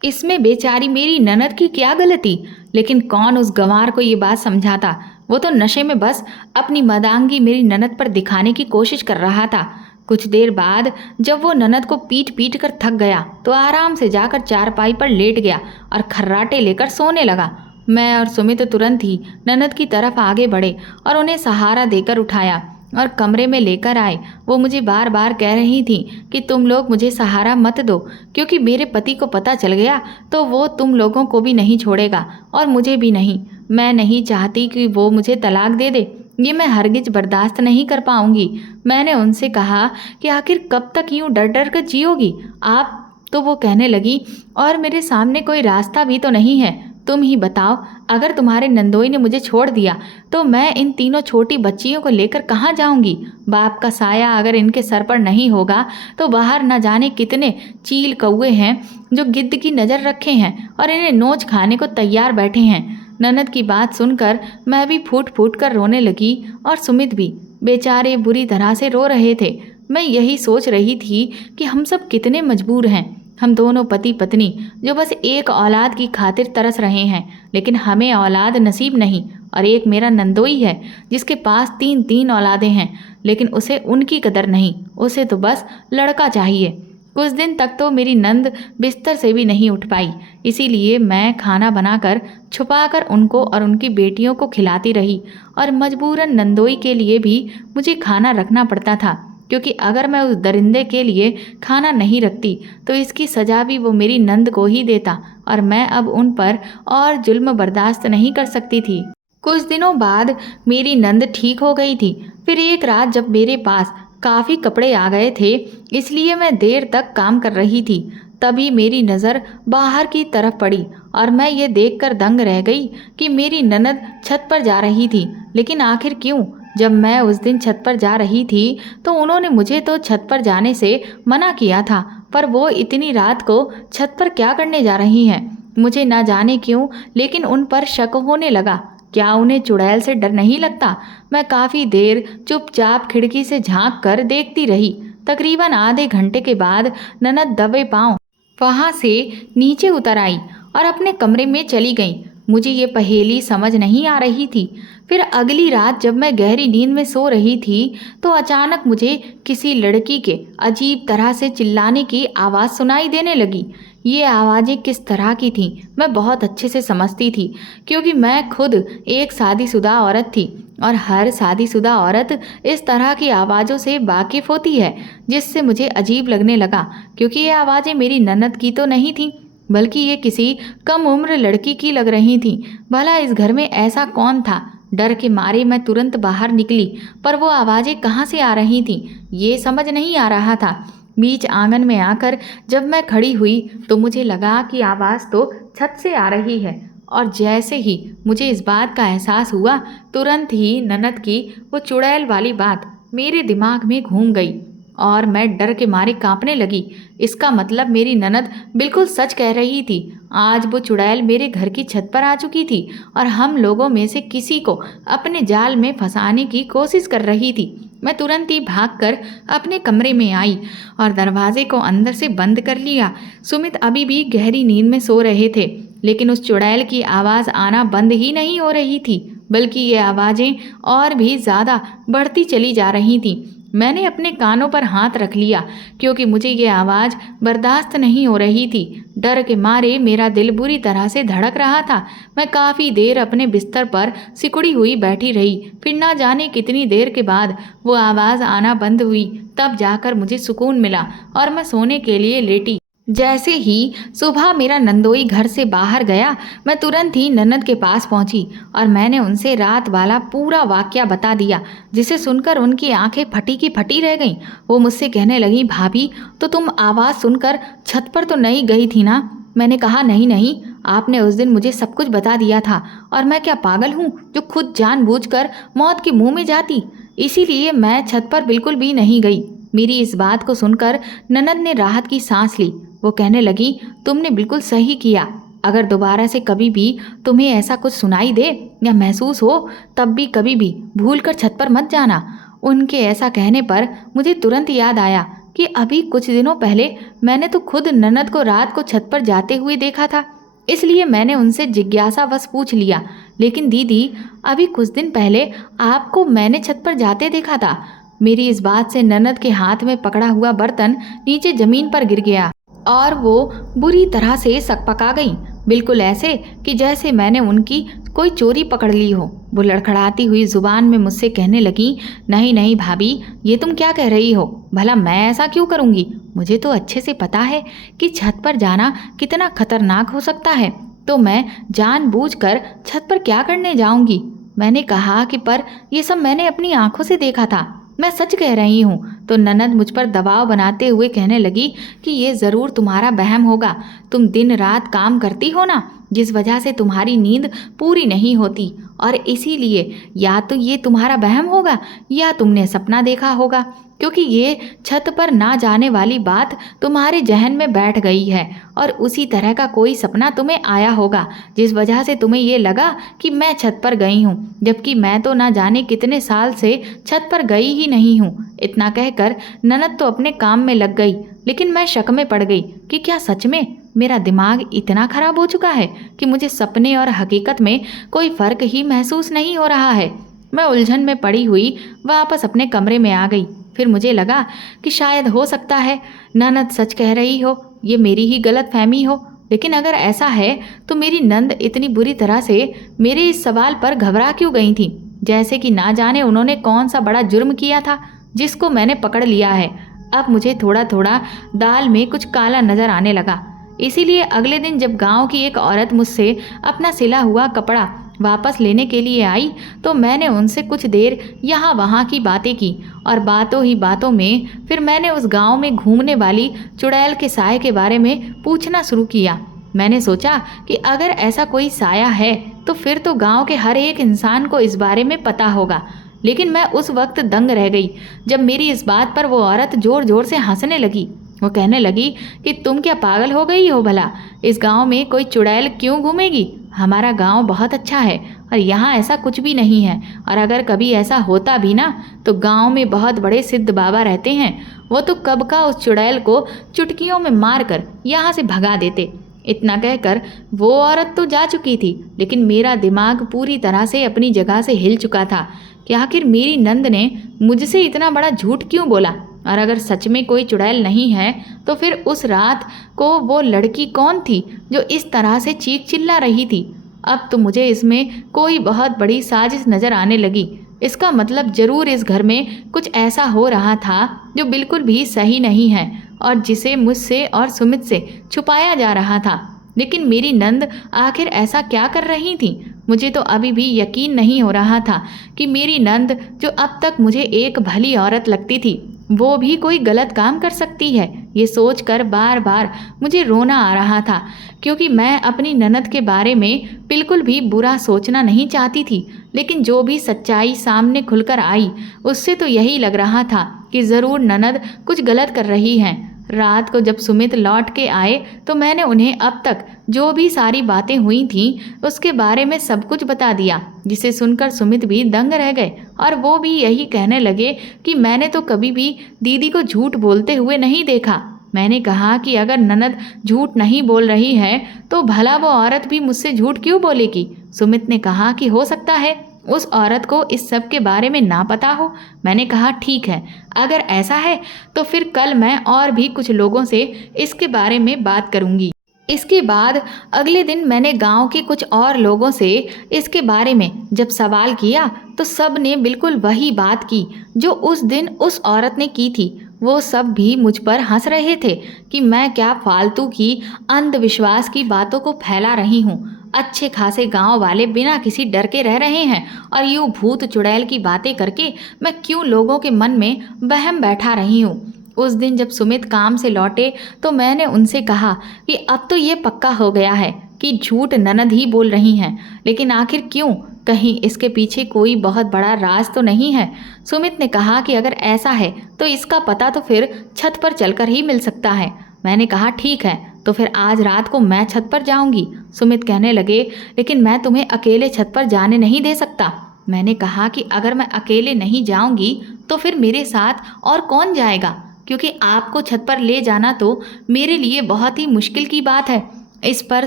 इसमें बेचारी मेरी ननद की क्या गलती? लेकिन कौन उस गंवार को ये बात समझाता। वो तो नशे में बस अपनी मदांगी मेरी ननद पर दिखाने की कोशिश कर रहा था। कुछ देर बाद जब वो ननद को पीट पीट कर थक गया तो आराम से जाकर चारपाई पर लेट गया और खर्राटे लेकर सोने लगा। मैं और सुमित तुरंत ही ननद की तरफ आगे बढ़े और उन्हें सहारा देकर उठाया और कमरे में लेकर आए। वो मुझे बार बार कह रही थी कि तुम लोग मुझे सहारा मत दो, क्योंकि मेरे पति को पता चल गया तो वो तुम लोगों को भी नहीं छोड़ेगा और मुझे भी नहीं। मैं नहीं चाहती कि वो मुझे तलाक दे दे, ये मैं हरगिज बर्दाश्त नहीं कर पाऊंगी। मैंने उनसे कहा कि आखिर कब तक यूं डर डर कर जियोगी आप? तो वो कहने लगी, और मेरे सामने कोई रास्ता भी तो नहीं है। तुम ही बताओ, अगर तुम्हारे नंदोई ने मुझे छोड़ दिया तो मैं इन तीनों छोटी बच्चियों को लेकर कहाँ जाऊंगी? बाप का साया अगर इनके सर पर नहीं होगा तो बाहर न जाने कितने चील कौए हैं जो गिद्ध की नज़र रखे हैं और इन्हें नोच खाने को तैयार बैठे हैं। ननद की बात सुनकर मैं भी फूट फूट कर रोने लगी और सुमित भी। बेचारे बुरी तरह से रो रहे थे। मैं यही सोच रही थी कि हम सब कितने मजबूर हैं। हम दोनों पति पत्नी जो बस एक औलाद की खातिर तरस रहे हैं, लेकिन हमें औलाद नसीब नहीं। और एक मेरा नंदोई है जिसके पास 3 औलादें हैं, लेकिन उसे उनकी कदर नहीं। उसे तो बस लड़का चाहिए। कुछ दिन तक तो मेरी नंद बिस्तर से भी नहीं उठ पाई, इसीलिए मैं खाना बनाकर छुपाकर उनको और उनकी बेटियों को खिलाती रही। और मजबूरन नंदोई के लिए भी मुझे खाना रखना पड़ता था, क्योंकि अगर मैं उस दरिंदे के लिए खाना नहीं रखती तो इसकी सज़ा भी वो मेरी नंद को ही देता, और मैं अब उन पर और जुल्म बर्दाश्त नहीं कर सकती थी। कुछ दिनों बाद मेरी नंद ठीक हो गई थी। फिर एक रात जब मेरे पास काफ़ी कपड़े आ गए थे, इसलिए मैं देर तक काम कर रही थी, तभी मेरी नज़र बाहर की तरफ पड़ी और मैं ये देखकर दंग रह गई कि मेरी ननद छत पर जा रही थी। लेकिन आखिर क्यों? जब मैं उस दिन छत पर जा रही थी तो उन्होंने मुझे तो छत पर जाने से मना किया था, पर वो इतनी रात को छत पर क्या करने जा रही हैं? मुझे ना जाने क्यों, लेकिन उन पर शक होने लगा। क्या उन्हें चुड़ैल से डर नहीं लगता? मैं काफ़ी देर चुपचाप खिड़की से झांक कर देखती रही। तकरीबन आधे घंटे के बाद ननद दबे पांव वहाँ से नीचे उतर आई और अपने कमरे में चली गई। मुझे ये पहेली समझ नहीं आ रही थी। फिर अगली रात जब मैं गहरी नींद में सो रही थी तो अचानक मुझे किसी लड़की के अजीब तरह से चिल्लाने की आवाज़ सुनाई देने लगी। ये आवाज़ें किस तरह की थीं मैं बहुत अच्छे से समझती थी, क्योंकि मैं खुद एक शादीशुदा औरत थी और हर शादीशुदा औरत इस तरह की आवाज़ों से वाकिफ़ होती है, जिससे मुझे अजीब लगने लगा, क्योंकि ये आवाज़ें मेरी ननद की तो नहीं थीं, बल्कि ये किसी कम उम्र लड़की की लग रही थीं। भला इस घर में ऐसा कौन था? डर के मारे मैं तुरंत बाहर निकली, पर वो आवाज़ें कहाँ से आ रही थीं ये समझ नहीं आ रहा था। बीच आंगन में आकर जब मैं खड़ी हुई तो मुझे लगा कि आवाज़ तो छत से आ रही है, और जैसे ही मुझे इस बात का एहसास हुआ, तुरंत ही ननद की वो चुड़ैल वाली बात मेरे दिमाग में घूम गई और मैं डर के मारे कांपने लगी। इसका मतलब मेरी ननद बिल्कुल सच कह रही थी। आज वो चुड़ैल मेरे घर की छत पर आ चुकी थी और हम लोगों में से किसी को अपने जाल में फंसाने की कोशिश कर रही थी। मैं तुरंत ही भागकर अपने कमरे में आई और दरवाजे को अंदर से बंद कर लिया। सुमित अभी भी गहरी नींद में सो रहे थे, लेकिन उस चुड़ैल की आवाज़ आना बंद ही नहीं हो रही थी, बल्कि ये आवाज़ें और भी ज़्यादा बढ़ती चली जा रही थीं। मैंने अपने कानों पर हाथ रख लिया, क्योंकि मुझे ये आवाज़ बर्दाश्त नहीं हो रही थी। डर के मारे मेरा दिल बुरी तरह से धड़क रहा था। मैं काफ़ी देर अपने बिस्तर पर सिकुड़ी हुई बैठी रही। फिर ना जाने कितनी देर के बाद वो आवाज़ आना बंद हुई। तब जाकर मुझे सुकून मिला और मैं सोने के लिए लेटी। जैसे ही सुबह मेरा नंदोई घर से बाहर गया, मैं तुरंत ही ननद के पास पहुंची और मैंने उनसे रात वाला पूरा वाकया बता दिया, जिसे सुनकर उनकी आंखें फटी की फटी रह गईं। वो मुझसे कहने लगी, भाभी तो तुम आवाज़ सुनकर छत पर तो नहीं गई थी ना? मैंने कहा, नहीं नहीं, आपने उस दिन मुझे सब कुछ बता दिया था, और मैं क्या पागल हूँ जो खुद जानबूझकर मौत के मुँह में जाती? इसीलिए मैं छत पर बिल्कुल भी नहीं गई। मेरी इस बात को सुनकर ननद ने राहत की सांस ली। वो कहने लगी, तुमने बिल्कुल सही किया। अगर दोबारा से कभी भी तुम्हें ऐसा कुछ सुनाई दे या महसूस हो, तब भी कभी भी भूलकर छत पर मत जाना। उनके ऐसा कहने पर मुझे तुरंत याद आया कि अभी कुछ दिनों पहले मैंने तो खुद ननद को रात को छत पर जाते हुए देखा था। इसलिए मैंने उनसे जिज्ञासावश पूछ लिया, लेकिन दीदी, अभी कुछ दिन पहले आपको मैंने छत पर जाते देखा था। मेरी इस बात से ननद के हाथ में पकड़ा हुआ बर्तन नीचे जमीन पर गिर गया और वो बुरी तरह से सकपका गई। बिल्कुल ऐसे कि जैसे मैंने उनकी कोई चोरी पकड़ ली हो। वो लड़खड़ाती हुई जुबान में मुझसे कहने लगी, नहीं नहीं भाभी, ये तुम क्या कह रही हो? भला मैं ऐसा क्यों करूँगी? मुझे तो अच्छे से पता है कि छत पर जाना कितना खतरनाक हो सकता है, तो मैं जानबूझकर छत पर क्या करने जाऊंगी? मैंने कहा कि पर ये सब मैंने अपनी आंखों से देखा था, मैं सच कह रही हूँ। तो ननद मुझ पर दबाव बनाते हुए कहने लगी कि ये ज़रूर तुम्हारा वहम होगा। तुम दिन रात काम करती हो ना, जिस वजह से तुम्हारी नींद पूरी नहीं होती, और इसीलिए या तो ये तुम्हारा वहम होगा या तुमने सपना देखा होगा, क्योंकि ये छत पर ना जाने वाली बात तुम्हारे जहन में बैठ गई है, और उसी तरह का कोई सपना तुम्हें आया होगा जिस वजह से तुम्हें ये लगा कि मैं छत पर गई हूँ, जबकि मैं तो ना जाने कितने साल से छत पर गई ही नहीं हूँ। इतना कहकर ननद तो अपने काम में लग गई, लेकिन मैं शक में पड़ गई कि क्या सच में मेरा दिमाग इतना खराब हो चुका है कि मुझे सपने और हकीकत में कोई फ़र्क ही महसूस नहीं हो रहा है। मैं उलझन में पड़ी हुई वापस अपने कमरे में आ गई। फिर मुझे लगा कि शायद हो सकता है ननद सच कह रही हो, ये मेरी ही गलत फहमी हो। लेकिन अगर ऐसा है तो मेरी नंद इतनी बुरी तरह से मेरे इस सवाल पर घबरा क्यों गई थी, जैसे कि ना जाने उन्होंने कौन सा बड़ा जुर्म किया था जिसको मैंने पकड़ लिया है। अब मुझे थोड़ा थोड़ा दाल में कुछ काला नजर आने लगा। इसीलिए अगले दिन जब गांव की एक औरत मुझसे अपना सिला हुआ कपड़ा वापस लेने के लिए आई, तो मैंने उनसे कुछ देर यहाँ वहाँ की बातें की, और बातों ही बातों में फिर मैंने उस गांव में घूमने वाली चुड़ैल के साए के बारे में पूछना शुरू किया। मैंने सोचा कि अगर ऐसा कोई साया है तो फिर तो गांव के हर एक इंसान को इस बारे में पता होगा। लेकिन मैं उस वक्त दंग रह गई जब मेरी इस बात पर वो औरत ज़ोर ज़ोर से हंसने लगी। वो कहने लगी कि तुम क्या पागल हो गई हो भला? इस गांव में कोई चुड़ैल क्यों घूमेगी? हमारा गांव बहुत अच्छा है और यहाँ ऐसा कुछ भी नहीं है, और अगर कभी ऐसा होता भी ना तो गांव में बहुत बड़े सिद्ध बाबा रहते हैं, वो तो कब का उस चुड़ैल को चुटकियों में मार कर यहाँ से भगा देते। इतना कहकर वो औरत तो जा चुकी थी, लेकिन मेरा दिमाग पूरी तरह से अपनी जगह से हिल चुका था कि आखिर मेरी नंद ने मुझसे इतना बड़ा झूठ क्यों बोला, और अगर सच में कोई चुड़ैल नहीं है तो फिर उस रात को वो लड़की कौन थी जो इस तरह से चीख चिल्ला रही थी। अब तो मुझे इसमें कोई बहुत बड़ी साजिश नज़र आने लगी। इसका मतलब ज़रूर इस घर में कुछ ऐसा हो रहा था जो बिल्कुल भी सही नहीं है और जिसे मुझसे और सुमित से छुपाया जा रहा था। लेकिन मेरी नंद आखिर ऐसा क्या कर रही थी? मुझे तो अभी भी यकीन नहीं हो रहा था कि मेरी नंद, जो अब तक मुझे एक भली औरत लगती थी, वो भी कोई गलत काम कर सकती है। ये सोचकर बार बार मुझे रोना आ रहा था, क्योंकि मैं अपनी ननद के बारे में बिल्कुल भी बुरा सोचना नहीं चाहती थी। लेकिन जो भी सच्चाई सामने खुलकर आई, उससे तो यही लग रहा था कि ज़रूर ननद कुछ गलत कर रही है। रात को जब सुमित लौट के आए तो मैंने उन्हें अब तक जो भी सारी बातें हुई थीं उसके बारे में सब कुछ बता दिया, जिसे सुनकर सुमित भी दंग रह गए और वो भी यही कहने लगे कि मैंने तो कभी भी दीदी को झूठ बोलते हुए नहीं देखा। मैंने कहा कि अगर ननद झूठ नहीं बोल रही है तो भला वो औरत भी मुझसे झूठ क्यों बोलेगी? सुमित ने कहा कि हो सकता है उस औरत को इस सब के बारे में ना पता हो। मैंने कहा ठीक है, अगर ऐसा है तो फिर कल मैं और भी कुछ लोगों से इसके बारे में बात करूंगी। इसके बाद अगले दिन मैंने गांव के कुछ और लोगों से इसके बारे में जब सवाल किया तो सब ने बिल्कुल वही बात की जो उस दिन उस औरत ने की थी। वो सब भी मुझ पर हंस रहे थे कि मैं क्या फालतू की अंधविश्वास की बातों को फैला रही हूँ। अच्छे खासे गांव वाले बिना किसी डर के रह रहे हैं और यूँ भूत चुड़ैल की बातें करके मैं क्यों लोगों के मन में वहम बैठा रही हूँ। उस दिन जब सुमित काम से लौटे तो मैंने उनसे कहा कि अब तो ये पक्का हो गया है कि झूठ ननद ही बोल रही हैं, लेकिन आखिर क्यों? कहीं इसके पीछे कोई बहुत बड़ा राज तो नहीं है? सुमित ने कहा कि अगर ऐसा है तो इसका पता तो फिर छत पर चलकर ही मिल सकता है। मैंने कहा ठीक है, तो फिर आज रात को मैं छत पर जाऊंगी। सुमित कहने लगे लेकिन मैं तुम्हें अकेले छत पर जाने नहीं दे सकता। मैंने कहा कि अगर मैं अकेले नहीं जाऊंगी तो फिर मेरे साथ और कौन जाएगा, क्योंकि आपको छत पर ले जाना तो मेरे लिए बहुत ही मुश्किल की बात है। इस पर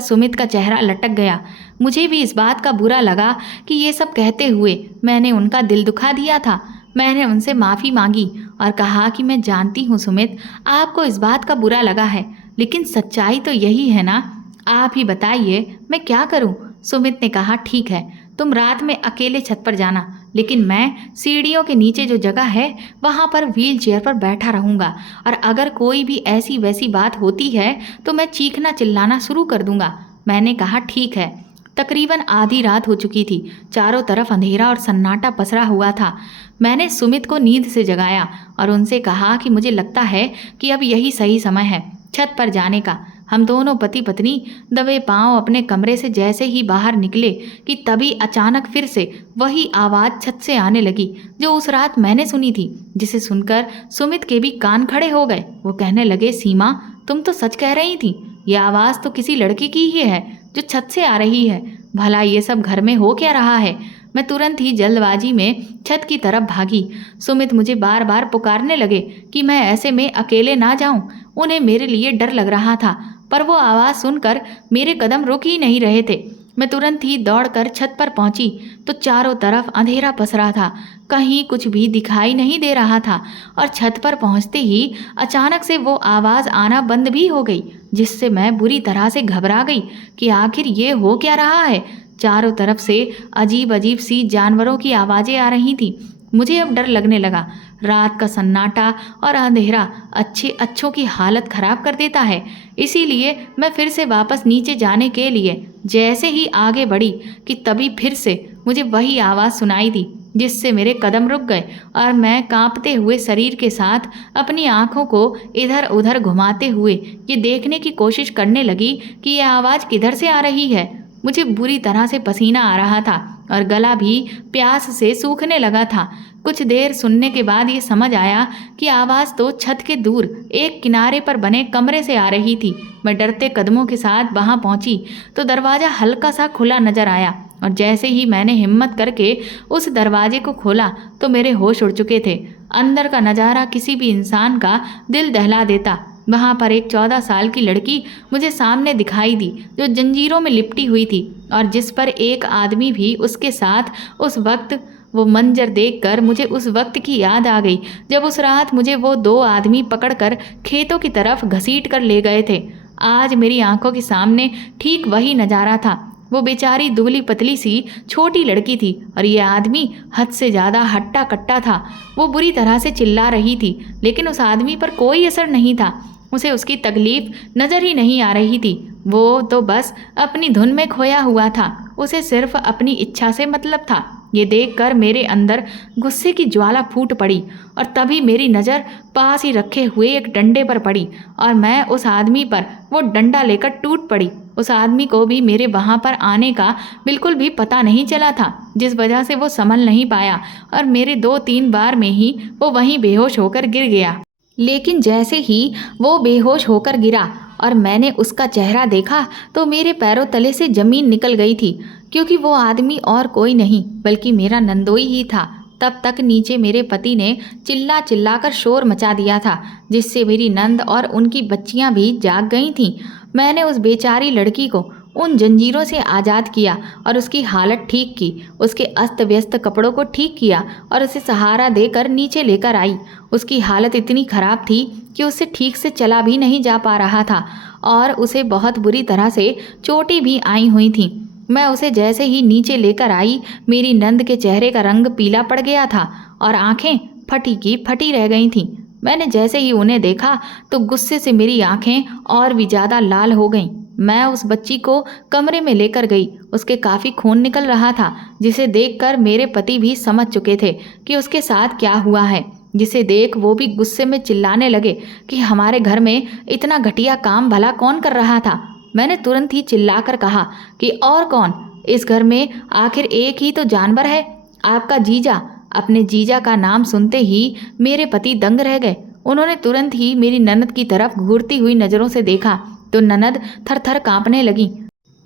सुमित का चेहरा लटक गया। मुझे भी इस बात का बुरा लगा कि ये सब कहते हुए मैंने उनका दिल दुखा दिया था। मैंने उनसे माफ़ी मांगी और कहा कि मैं जानती हूँ सुमित, आपको इस बात का बुरा लगा है, लेकिन सच्चाई तो यही है ना, आप ही बताइए मैं क्या करूं? सुमित ने कहा, ठीक है, तुम रात में अकेले छत पर जाना, लेकिन मैं सीढ़ियों के नीचे जो जगह है वहां पर व्हील चेयर पर बैठा रहूंगा, और अगर कोई भी ऐसी वैसी बात होती है तो मैं चीखना चिल्लाना शुरू कर दूंगा। मैंने कहा, ठीक है। तकरीबन आधी रात हो चुकी थी। चारों तरफ अंधेरा और सन्नाटा पसरा हुआ था। मैंने सुमित को नींद से जगाया और उनसे कहा कि मुझे लगता है कि अब यही सही समय है छत पर जाने का। हम दोनों पति पत्नी दबे पांव अपने कमरे से जैसे ही बाहर निकले कि तभी अचानक फिर से वही आवाज़ छत से आने लगी जो उस रात मैंने सुनी थी, जिसे सुनकर सुमित के भी कान खड़े हो गए। वो कहने लगे, सीमा, तुम तो सच कह रही थी, ये आवाज़ तो किसी लड़की की ही है जो छत से आ रही है। भला ये सब घर में हो क्या रहा है? मैं तुरंत ही जल्दबाजी में छत की तरफ भागी। सुमित मुझे बार बार पुकारने लगे कि मैं ऐसे में अकेले ना जाऊं। उन्हें मेरे लिए डर लग रहा था, पर वो आवाज़ सुनकर मेरे कदम रुक ही नहीं रहे थे। मैं तुरंत ही दौड़कर छत पर पहुंची तो चारों तरफ अंधेरा पसरा था, कहीं कुछ भी दिखाई नहीं दे रहा था। और छत पर पहुंचते ही अचानक से वो आवाज़ आना बंद भी हो गई, जिससे मैं बुरी तरह से घबरा गई कि आखिर ये हो क्या रहा है। चारों तरफ से अजीब अजीब सी जानवरों की आवाज़ें आ रही थीं। मुझे अब डर लगने लगा। रात का सन्नाटा और अंधेरा अच्छों की हालत खराब कर देता है। इसीलिए मैं फिर से वापस नीचे जाने के लिए जैसे ही आगे बढ़ी कि तभी फिर से मुझे वही आवाज़ सुनाई दी, जिससे मेरे कदम रुक गए और मैं कांपते हुए शरीर के साथ अपनी आंखों को इधर उधर घुमाते हुए ये देखने की कोशिश करने लगी कि यह आवाज़ किधर से आ रही है। मुझे बुरी तरह से पसीना आ रहा था और गला भी प्यास से सूखने लगा था। कुछ देर सुनने के बाद ये समझ आया कि आवाज़ तो छत के दूर एक किनारे पर बने कमरे से आ रही थी। मैं डरते कदमों के साथ वहां पहुंची तो दरवाज़ा हल्का सा खुला नजर आया, और जैसे ही मैंने हिम्मत करके उस दरवाजे को खोला तो मेरे होश उड़ चुके थे। अंदर का नज़ारा किसी भी इंसान का दिल दहला देता। वहाँ पर एक 14 साल की लड़की मुझे सामने दिखाई दी जो जंजीरों में लिपटी हुई थी, और जिस पर एक आदमी भी उसके साथ। उस वक्त वो मंजर देखकर मुझे उस वक्त की याद आ गई जब उस रात मुझे वो 2 आदमी पकड़कर खेतों की तरफ घसीट कर ले गए थे। आज मेरी आंखों के सामने ठीक वही नज़ारा था। वो बेचारी दुबली पतली सी छोटी लड़की थी और ये आदमी हद से ज़्यादा हट्टा कट्टा था। वो बुरी तरह से चिल्ला रही थी, लेकिन उस आदमी पर कोई असर नहीं था। उसे उसकी तकलीफ नज़र ही नहीं आ रही थी। वो तो बस अपनी धुन में खोया हुआ था। उसे सिर्फ अपनी इच्छा से मतलब था। ये देखकर मेरे अंदर गुस्से की ज्वाला फूट पड़ी, और तभी मेरी नज़र पास ही रखे हुए एक डंडे पर पड़ी और मैं उस आदमी पर वो डंडा लेकर टूट पड़ी। उस आदमी को भी मेरे वहाँ पर आने का बिल्कुल भी पता नहीं चला था, जिस वजह से वो संभल नहीं पाया और मेरे 2-3 बार में ही वो वहीं बेहोश होकर गिर गया। लेकिन जैसे ही वो बेहोश होकर गिरा और मैंने उसका चेहरा देखा तो मेरे पैरों तले से ज़मीन निकल गई थी, क्योंकि वो आदमी और कोई नहीं बल्कि मेरा नंदोई ही था। तब तक नीचे मेरे पति ने चिल्ला चिल्लाकर शोर मचा दिया था, जिससे मेरी नंद और उनकी बच्चियां भी जाग गई थीं। मैंने उस बेचारी लड़की को उन जंजीरों से आज़ाद किया और उसकी हालत ठीक की, उसके अस्त व्यस्त कपड़ों को ठीक किया और उसे सहारा देकर नीचे लेकर आई। उसकी हालत इतनी ख़राब थी कि उससे ठीक से चला भी नहीं जा पा रहा था और उसे बहुत बुरी तरह से चोटें भी आई हुई थीं। मैं उसे जैसे ही नीचे लेकर आई, मेरी नंद के चेहरे का रंग पीला पड़ गया था और आंखें फटी की फटी रह गई थीं। मैंने जैसे ही उन्हें देखा तो गुस्से से मेरी आंखें और भी ज़्यादा लाल हो गईं। मैं उस बच्ची को कमरे में लेकर गई। उसके काफ़ी खून निकल रहा था, जिसे देखकर मेरे पति भी समझ चुके थे कि उसके साथ क्या हुआ है, जिसे देख वो भी गुस्से में चिल्लाने लगे कि हमारे घर में इतना घटिया काम भला कौन कर रहा था। मैंने तुरंत ही चिल्लाकर कहा कि और कौन, इस घर में आखिर एक ही तो जानवर है, आपका जीजा। अपने जीजा का नाम सुनते ही मेरे पति दंग रह गए। उन्होंने तुरंत ही मेरी ननद की तरफ घूरती हुई नज़रों से देखा तो ननद थर थर कांपने लगी।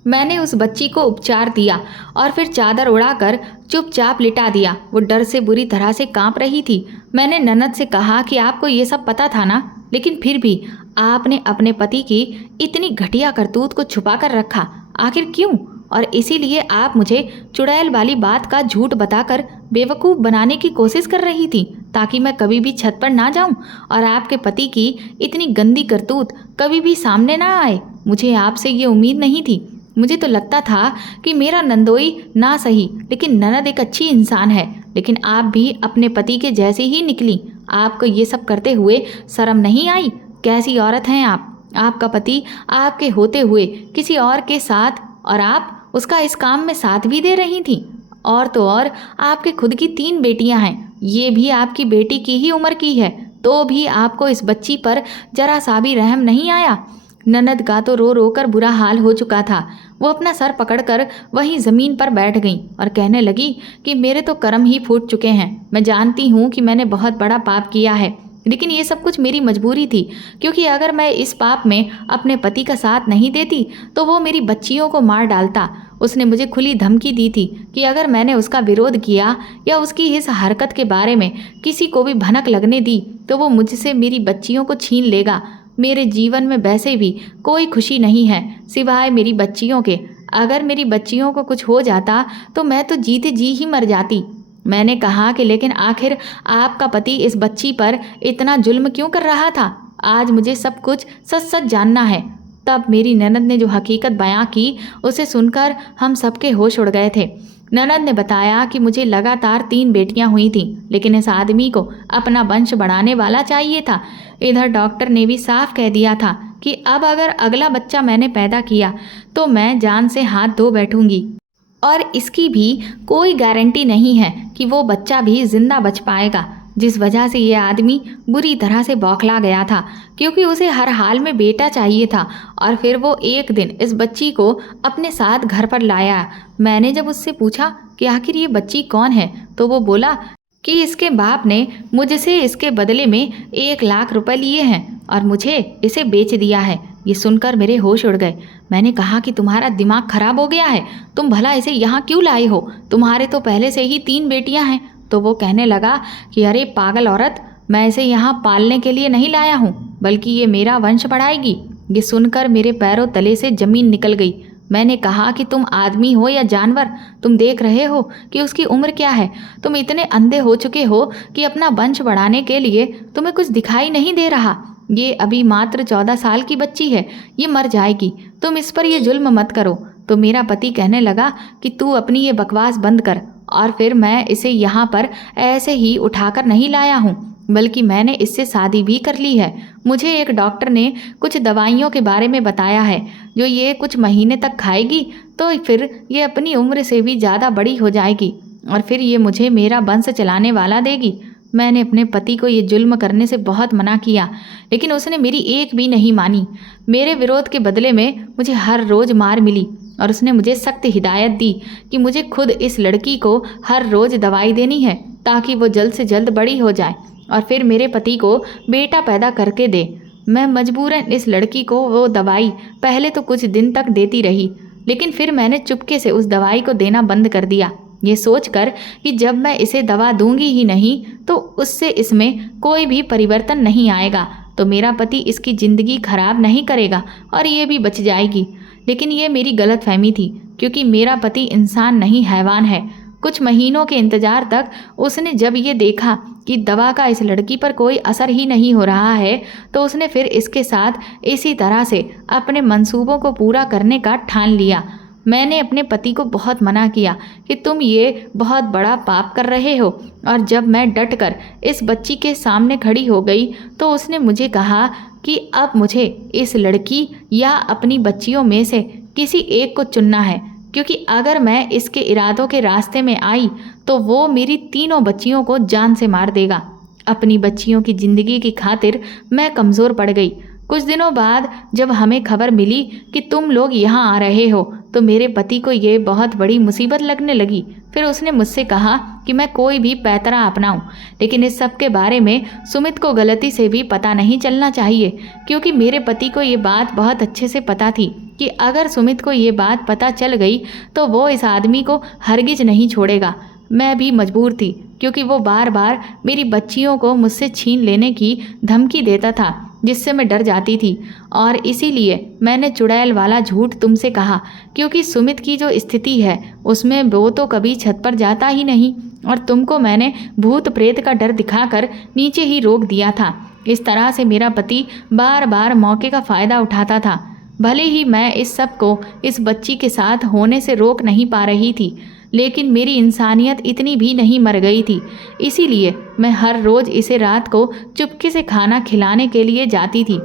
मैंने उस बच्ची को उपचार दिया और फिर चादर उड़ाकर चुपचाप लिटा दिया। वो डर से बुरी तरह से कांप रही थी। मैंने ननद से कहा कि आपको ये सब पता था ना, लेकिन फिर भी आपने अपने पति की इतनी घटिया करतूत को छुपा कर रखा, आखिर क्यों? और इसीलिए आप मुझे चुड़ैल वाली बात का झूठ बताकर बेवकूफ़ बनाने की कोशिश कर रही थी, ताकि मैं कभी भी छत पर ना जाऊं और आपके पति की इतनी गंदी करतूत कभी भी सामने ना आए। मुझे आपसे ये उम्मीद नहीं थी। मुझे तो लगता था कि मेरा नंदोई ना सही लेकिन ननद एक अच्छी इंसान है, लेकिन आप भी अपने पति के जैसे ही निकली। आपको ये सब करते हुए शर्म नहीं आई? कैसी औरत हैं आप? आपका पति आपके होते हुए किसी और के साथ, और आप उसका इस काम में साथ भी दे रही थी। और तो और आपके खुद की 3 बेटियां हैं, ये भी आपकी बेटी की ही उम्र की है, तो भी आपको इस बच्ची पर जरा सा भी रहम नहीं आया। ननद का तो रो रो कर बुरा हाल हो चुका था। वो अपना सर पकड़कर वहीं ज़मीन पर बैठ गई और कहने लगी कि मेरे तो कर्म ही फूट चुके हैं। मैं जानती हूँ कि मैंने बहुत बड़ा पाप किया है, लेकिन ये सब कुछ मेरी मजबूरी थी, क्योंकि अगर मैं इस पाप में अपने पति का साथ नहीं देती तो वो मेरी बच्चियों को मार डालता। उसने मुझे खुली धमकी दी थी कि अगर मैंने उसका विरोध किया या उसकी इस हरकत के बारे में किसी को भी भनक लगने दी तो वो मुझसे मेरी बच्चियों को छीन लेगा। मेरे जीवन में वैसे भी कोई खुशी नहीं है सिवाय मेरी बच्चियों के। अगर मेरी बच्चियों को कुछ हो जाता तो मैं तो जीते जी ही मर जाती। मैंने कहा कि लेकिन आखिर आपका पति इस बच्ची पर इतना जुल्म क्यों कर रहा था? आज मुझे सब कुछ सच सच जानना है। तब मेरी ननद ने जो हकीकत बयां की उसे सुनकर हम सबके होश उड़ गए थे। ननद ने बताया कि मुझे लगातार 3 बेटियां हुई थीं, लेकिन इस आदमी को अपना वंश बढ़ाने वाला चाहिए था। इधर डॉक्टर ने भी साफ कह दिया था कि अब अगर अगला बच्चा मैंने पैदा किया तो मैं जान से हाथ धो बैठूंगी, और इसकी भी कोई गारंटी नहीं है कि वो बच्चा भी जिंदा बच पाएगा। जिस वजह से ये आदमी बुरी तरह से बौखला गया था, क्योंकि उसे हर हाल में बेटा चाहिए था। और फिर वो एक दिन इस बच्ची को अपने साथ घर पर लाया। मैंने जब उससे पूछा कि आखिर ये बच्ची कौन है, तो वो बोला कि इसके बाप ने मुझसे इसके बदले में 1 लाख रुपए लिए हैं और मुझे इसे बेच दिया है। ये सुनकर मेरे होश उड़ गए। मैंने कहा कि तुम्हारा दिमाग खराब हो गया है, तुम भला इसे यहाँ क्यों लाई हो? तुम्हारे तो पहले से ही 3 बेटियां हैं। तो वो कहने लगा कि अरे पागल औरत, मैं इसे यहाँ पालने के लिए नहीं लाया हूँ, बल्कि ये मेरा वंश बढ़ाएगी। ये सुनकर मेरे पैरों तले से जमीन निकल गई। मैंने कहा कि तुम आदमी हो या जानवर, तुम देख रहे हो कि उसकी उम्र क्या है? तुम इतने अंधे हो चुके हो कि अपना वंश बढ़ाने के लिए तुम्हें कुछ दिखाई नहीं दे रहा। ये अभी मात्र 14 साल की बच्ची है, ये मर जाएगी, तुम इस पर ये जुल्म मत करो। तो मेरा पति कहने लगा कि तू अपनी ये बकवास बंद कर। और फिर मैं इसे यहाँ पर ऐसे ही उठाकर नहीं लाया हूँ, बल्कि मैंने इससे शादी भी कर ली है। मुझे एक डॉक्टर ने कुछ दवाइयों के बारे में बताया है जो ये कुछ महीने तक खाएगी तो फिर ये अपनी उम्र से भी ज़्यादा बड़ी हो जाएगी और फिर ये मुझे मेरा वंश चलाने वाला देगी। मैंने अपने पति को ये जुल्म करने से बहुत मना किया, लेकिन उसने मेरी एक भी नहीं मानी। मेरे विरोध के बदले में मुझे हर रोज़ मार मिली और उसने मुझे सख्त हिदायत दी कि मुझे खुद इस लड़की को हर रोज़ दवाई देनी है ताकि वो जल्द से जल्द बड़ी हो जाए और फिर मेरे पति को बेटा पैदा करके दे। मैं मजबूरन इस लड़की को वो दवाई पहले तो कुछ दिन तक देती रही, लेकिन फिर मैंने चुपके से उस दवाई को देना बंद कर दिया, ये सोचकर कि जब मैं इसे दवा दूंगी ही नहीं तो उससे इसमें कोई भी परिवर्तन नहीं आएगा, तो मेरा पति इसकी ज़िंदगी खराब नहीं करेगा और ये भी बच जाएगी। लेकिन ये मेरी गलतफहमी थी, क्योंकि मेरा पति इंसान नहीं हैवान है। कुछ महीनों के इंतजार तक उसने जब ये देखा कि दवा का इस लड़की पर कोई असर ही नहीं हो रहा है, तो उसने फिर इसके साथ इसी तरह से अपने मंसूबों को पूरा करने का ठान लिया। मैंने अपने पति को बहुत मना किया कि तुम ये बहुत बड़ा पाप कर रहे हो, और जब मैं डटकर इस बच्ची के सामने खड़ी हो गई तो उसने मुझे कहा कि अब मुझे इस लड़की या अपनी बच्चियों में से किसी एक को चुनना है, क्योंकि अगर मैं इसके इरादों के रास्ते में आई तो वो मेरी तीनों बच्चियों को जान से मार देगा। अपनी बच्चियों की ज़िंदगी की खातिर मैं कमज़ोर पड़ गई। कुछ दिनों बाद जब हमें खबर मिली कि तुम लोग यहाँ आ रहे हो तो मेरे पति को ये बहुत बड़ी मुसीबत लगने लगी। फिर उसने मुझसे कहा कि मैं कोई भी पैतरा अपनाऊं, लेकिन इस सब के बारे में सुमित को गलती से भी पता नहीं चलना चाहिए, क्योंकि मेरे पति को ये बात बहुत अच्छे से पता थी कि अगर सुमित को ये बात पता चल गई तो वो इस आदमी को हरगिज नहीं छोड़ेगा। मैं भी मजबूर थी, क्योंकि वो बार बार मेरी बच्चियों को मुझसे छीन लेने की धमकी देता था, जिससे मैं डर जाती थी। और इसीलिए मैंने चुड़ैल वाला झूठ तुमसे कहा, क्योंकि सुमित की जो स्थिति है उसमें वो तो कभी छत पर जाता ही नहीं, और तुमको मैंने भूत प्रेत का डर दिखाकर नीचे ही रोक दिया था। इस तरह से मेरा पति बार बार मौके का फ़ायदा उठाता था। भले ही मैं इस सब को इस बच्ची के साथ होने से रोक नहीं पा रही थी, लेकिन मेरी इंसानियत इतनी भी नहीं मर गई थी। इसीलिए मैं हर रोज़ इसे रात को चुपके से खाना खिलाने के लिए जाती थी,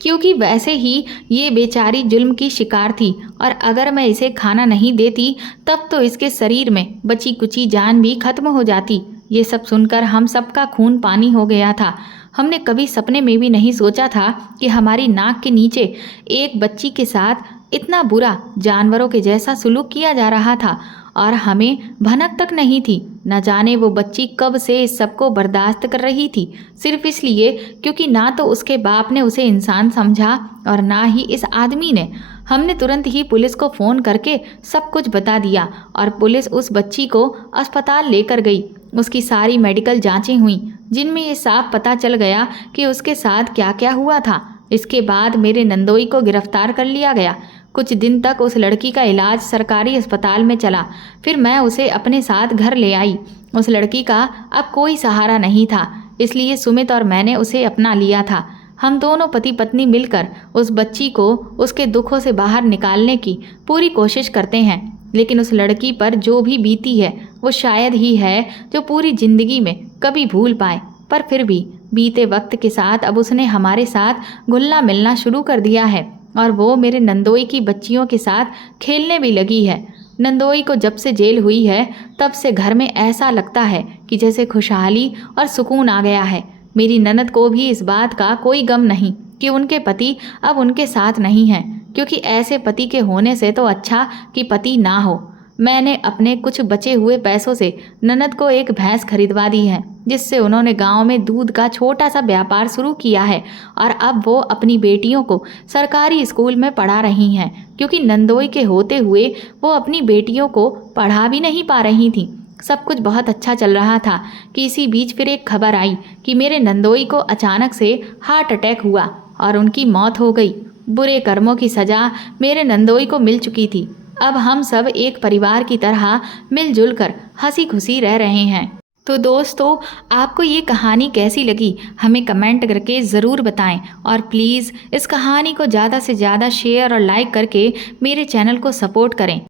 क्योंकि वैसे ही ये बेचारी जुल्म की शिकार थी और अगर मैं इसे खाना नहीं देती तब तो इसके शरीर में बची कुची जान भी खत्म हो जाती। ये सब सुनकर हम सबका खून पानी हो गया था। हमने कभी सपने में भी नहीं सोचा था कि हमारी नाक के नीचे एक बच्ची के साथ इतना बुरा जानवरों के जैसा सलूक किया जा रहा था और हमें भनक तक नहीं थी। न जाने वो बच्ची कब से इस सबको बर्दाश्त कर रही थी, सिर्फ इसलिए क्योंकि ना तो उसके बाप ने उसे इंसान समझा और ना ही इस आदमी ने। हमने तुरंत ही पुलिस को फ़ोन करके सब कुछ बता दिया और पुलिस उस बच्ची को अस्पताल लेकर गई। उसकी सारी मेडिकल जांचें हुई, जिनमें ये साफ पता चल गया कि उसके साथ क्या क्या हुआ था। इसके बाद मेरे नंदोई को गिरफ्तार कर लिया गया। कुछ दिन तक उस लड़की का इलाज सरकारी अस्पताल में चला। फिर मैं उसे अपने साथ घर ले आई। उस लड़की का अब कोई सहारा नहीं था, इसलिए सुमित और मैंने उसे अपना लिया था। हम दोनों पति पत्नी मिलकर उस बच्ची को उसके दुखों से बाहर निकालने की पूरी कोशिश करते हैं, लेकिन उस लड़की पर जो भी बीती है वो शायद ही है जो पूरी ज़िंदगी में कभी भूल पाए। पर फिर भी बीते वक्त के साथ अब उसने हमारे साथ घुलना मिलना शुरू कर दिया है और वो मेरे नंदोई की बच्चियों के साथ खेलने भी लगी है। नंदोई को जब से जेल हुई है तब से घर में ऐसा लगता है कि जैसे खुशहाली और सुकून आ गया है। मेरी ननद को भी इस बात का कोई गम नहीं कि उनके पति अब उनके साथ नहीं हैं, क्योंकि ऐसे पति के होने से तो अच्छा कि पति ना हो। मैंने अपने कुछ बचे हुए पैसों से ननद को एक भैंस खरीदवा दी है, जिससे उन्होंने गांव में दूध का छोटा सा व्यापार शुरू किया है और अब वो अपनी बेटियों को सरकारी स्कूल में पढ़ा रही हैं, क्योंकि नंदोई के होते हुए वो अपनी बेटियों को पढ़ा भी नहीं पा रही थी। सब कुछ बहुत अच्छा चल रहा था कि इसी बीच फिर एक खबर आई कि मेरे नंदोई को अचानक से हार्ट अटैक हुआ और उनकी मौत हो गई। बुरे कर्मों की सज़ा मेरे नंदोई को मिल चुकी थी। अब हम सब एक परिवार की तरह मिलजुल कर हंसी खुशी रह रहे हैं। तो दोस्तों, आपको ये कहानी कैसी लगी हमें कमेंट करके ज़रूर बताएं और प्लीज़ इस कहानी को ज़्यादा से ज़्यादा शेयर और लाइक करके मेरे चैनल को सपोर्ट करें।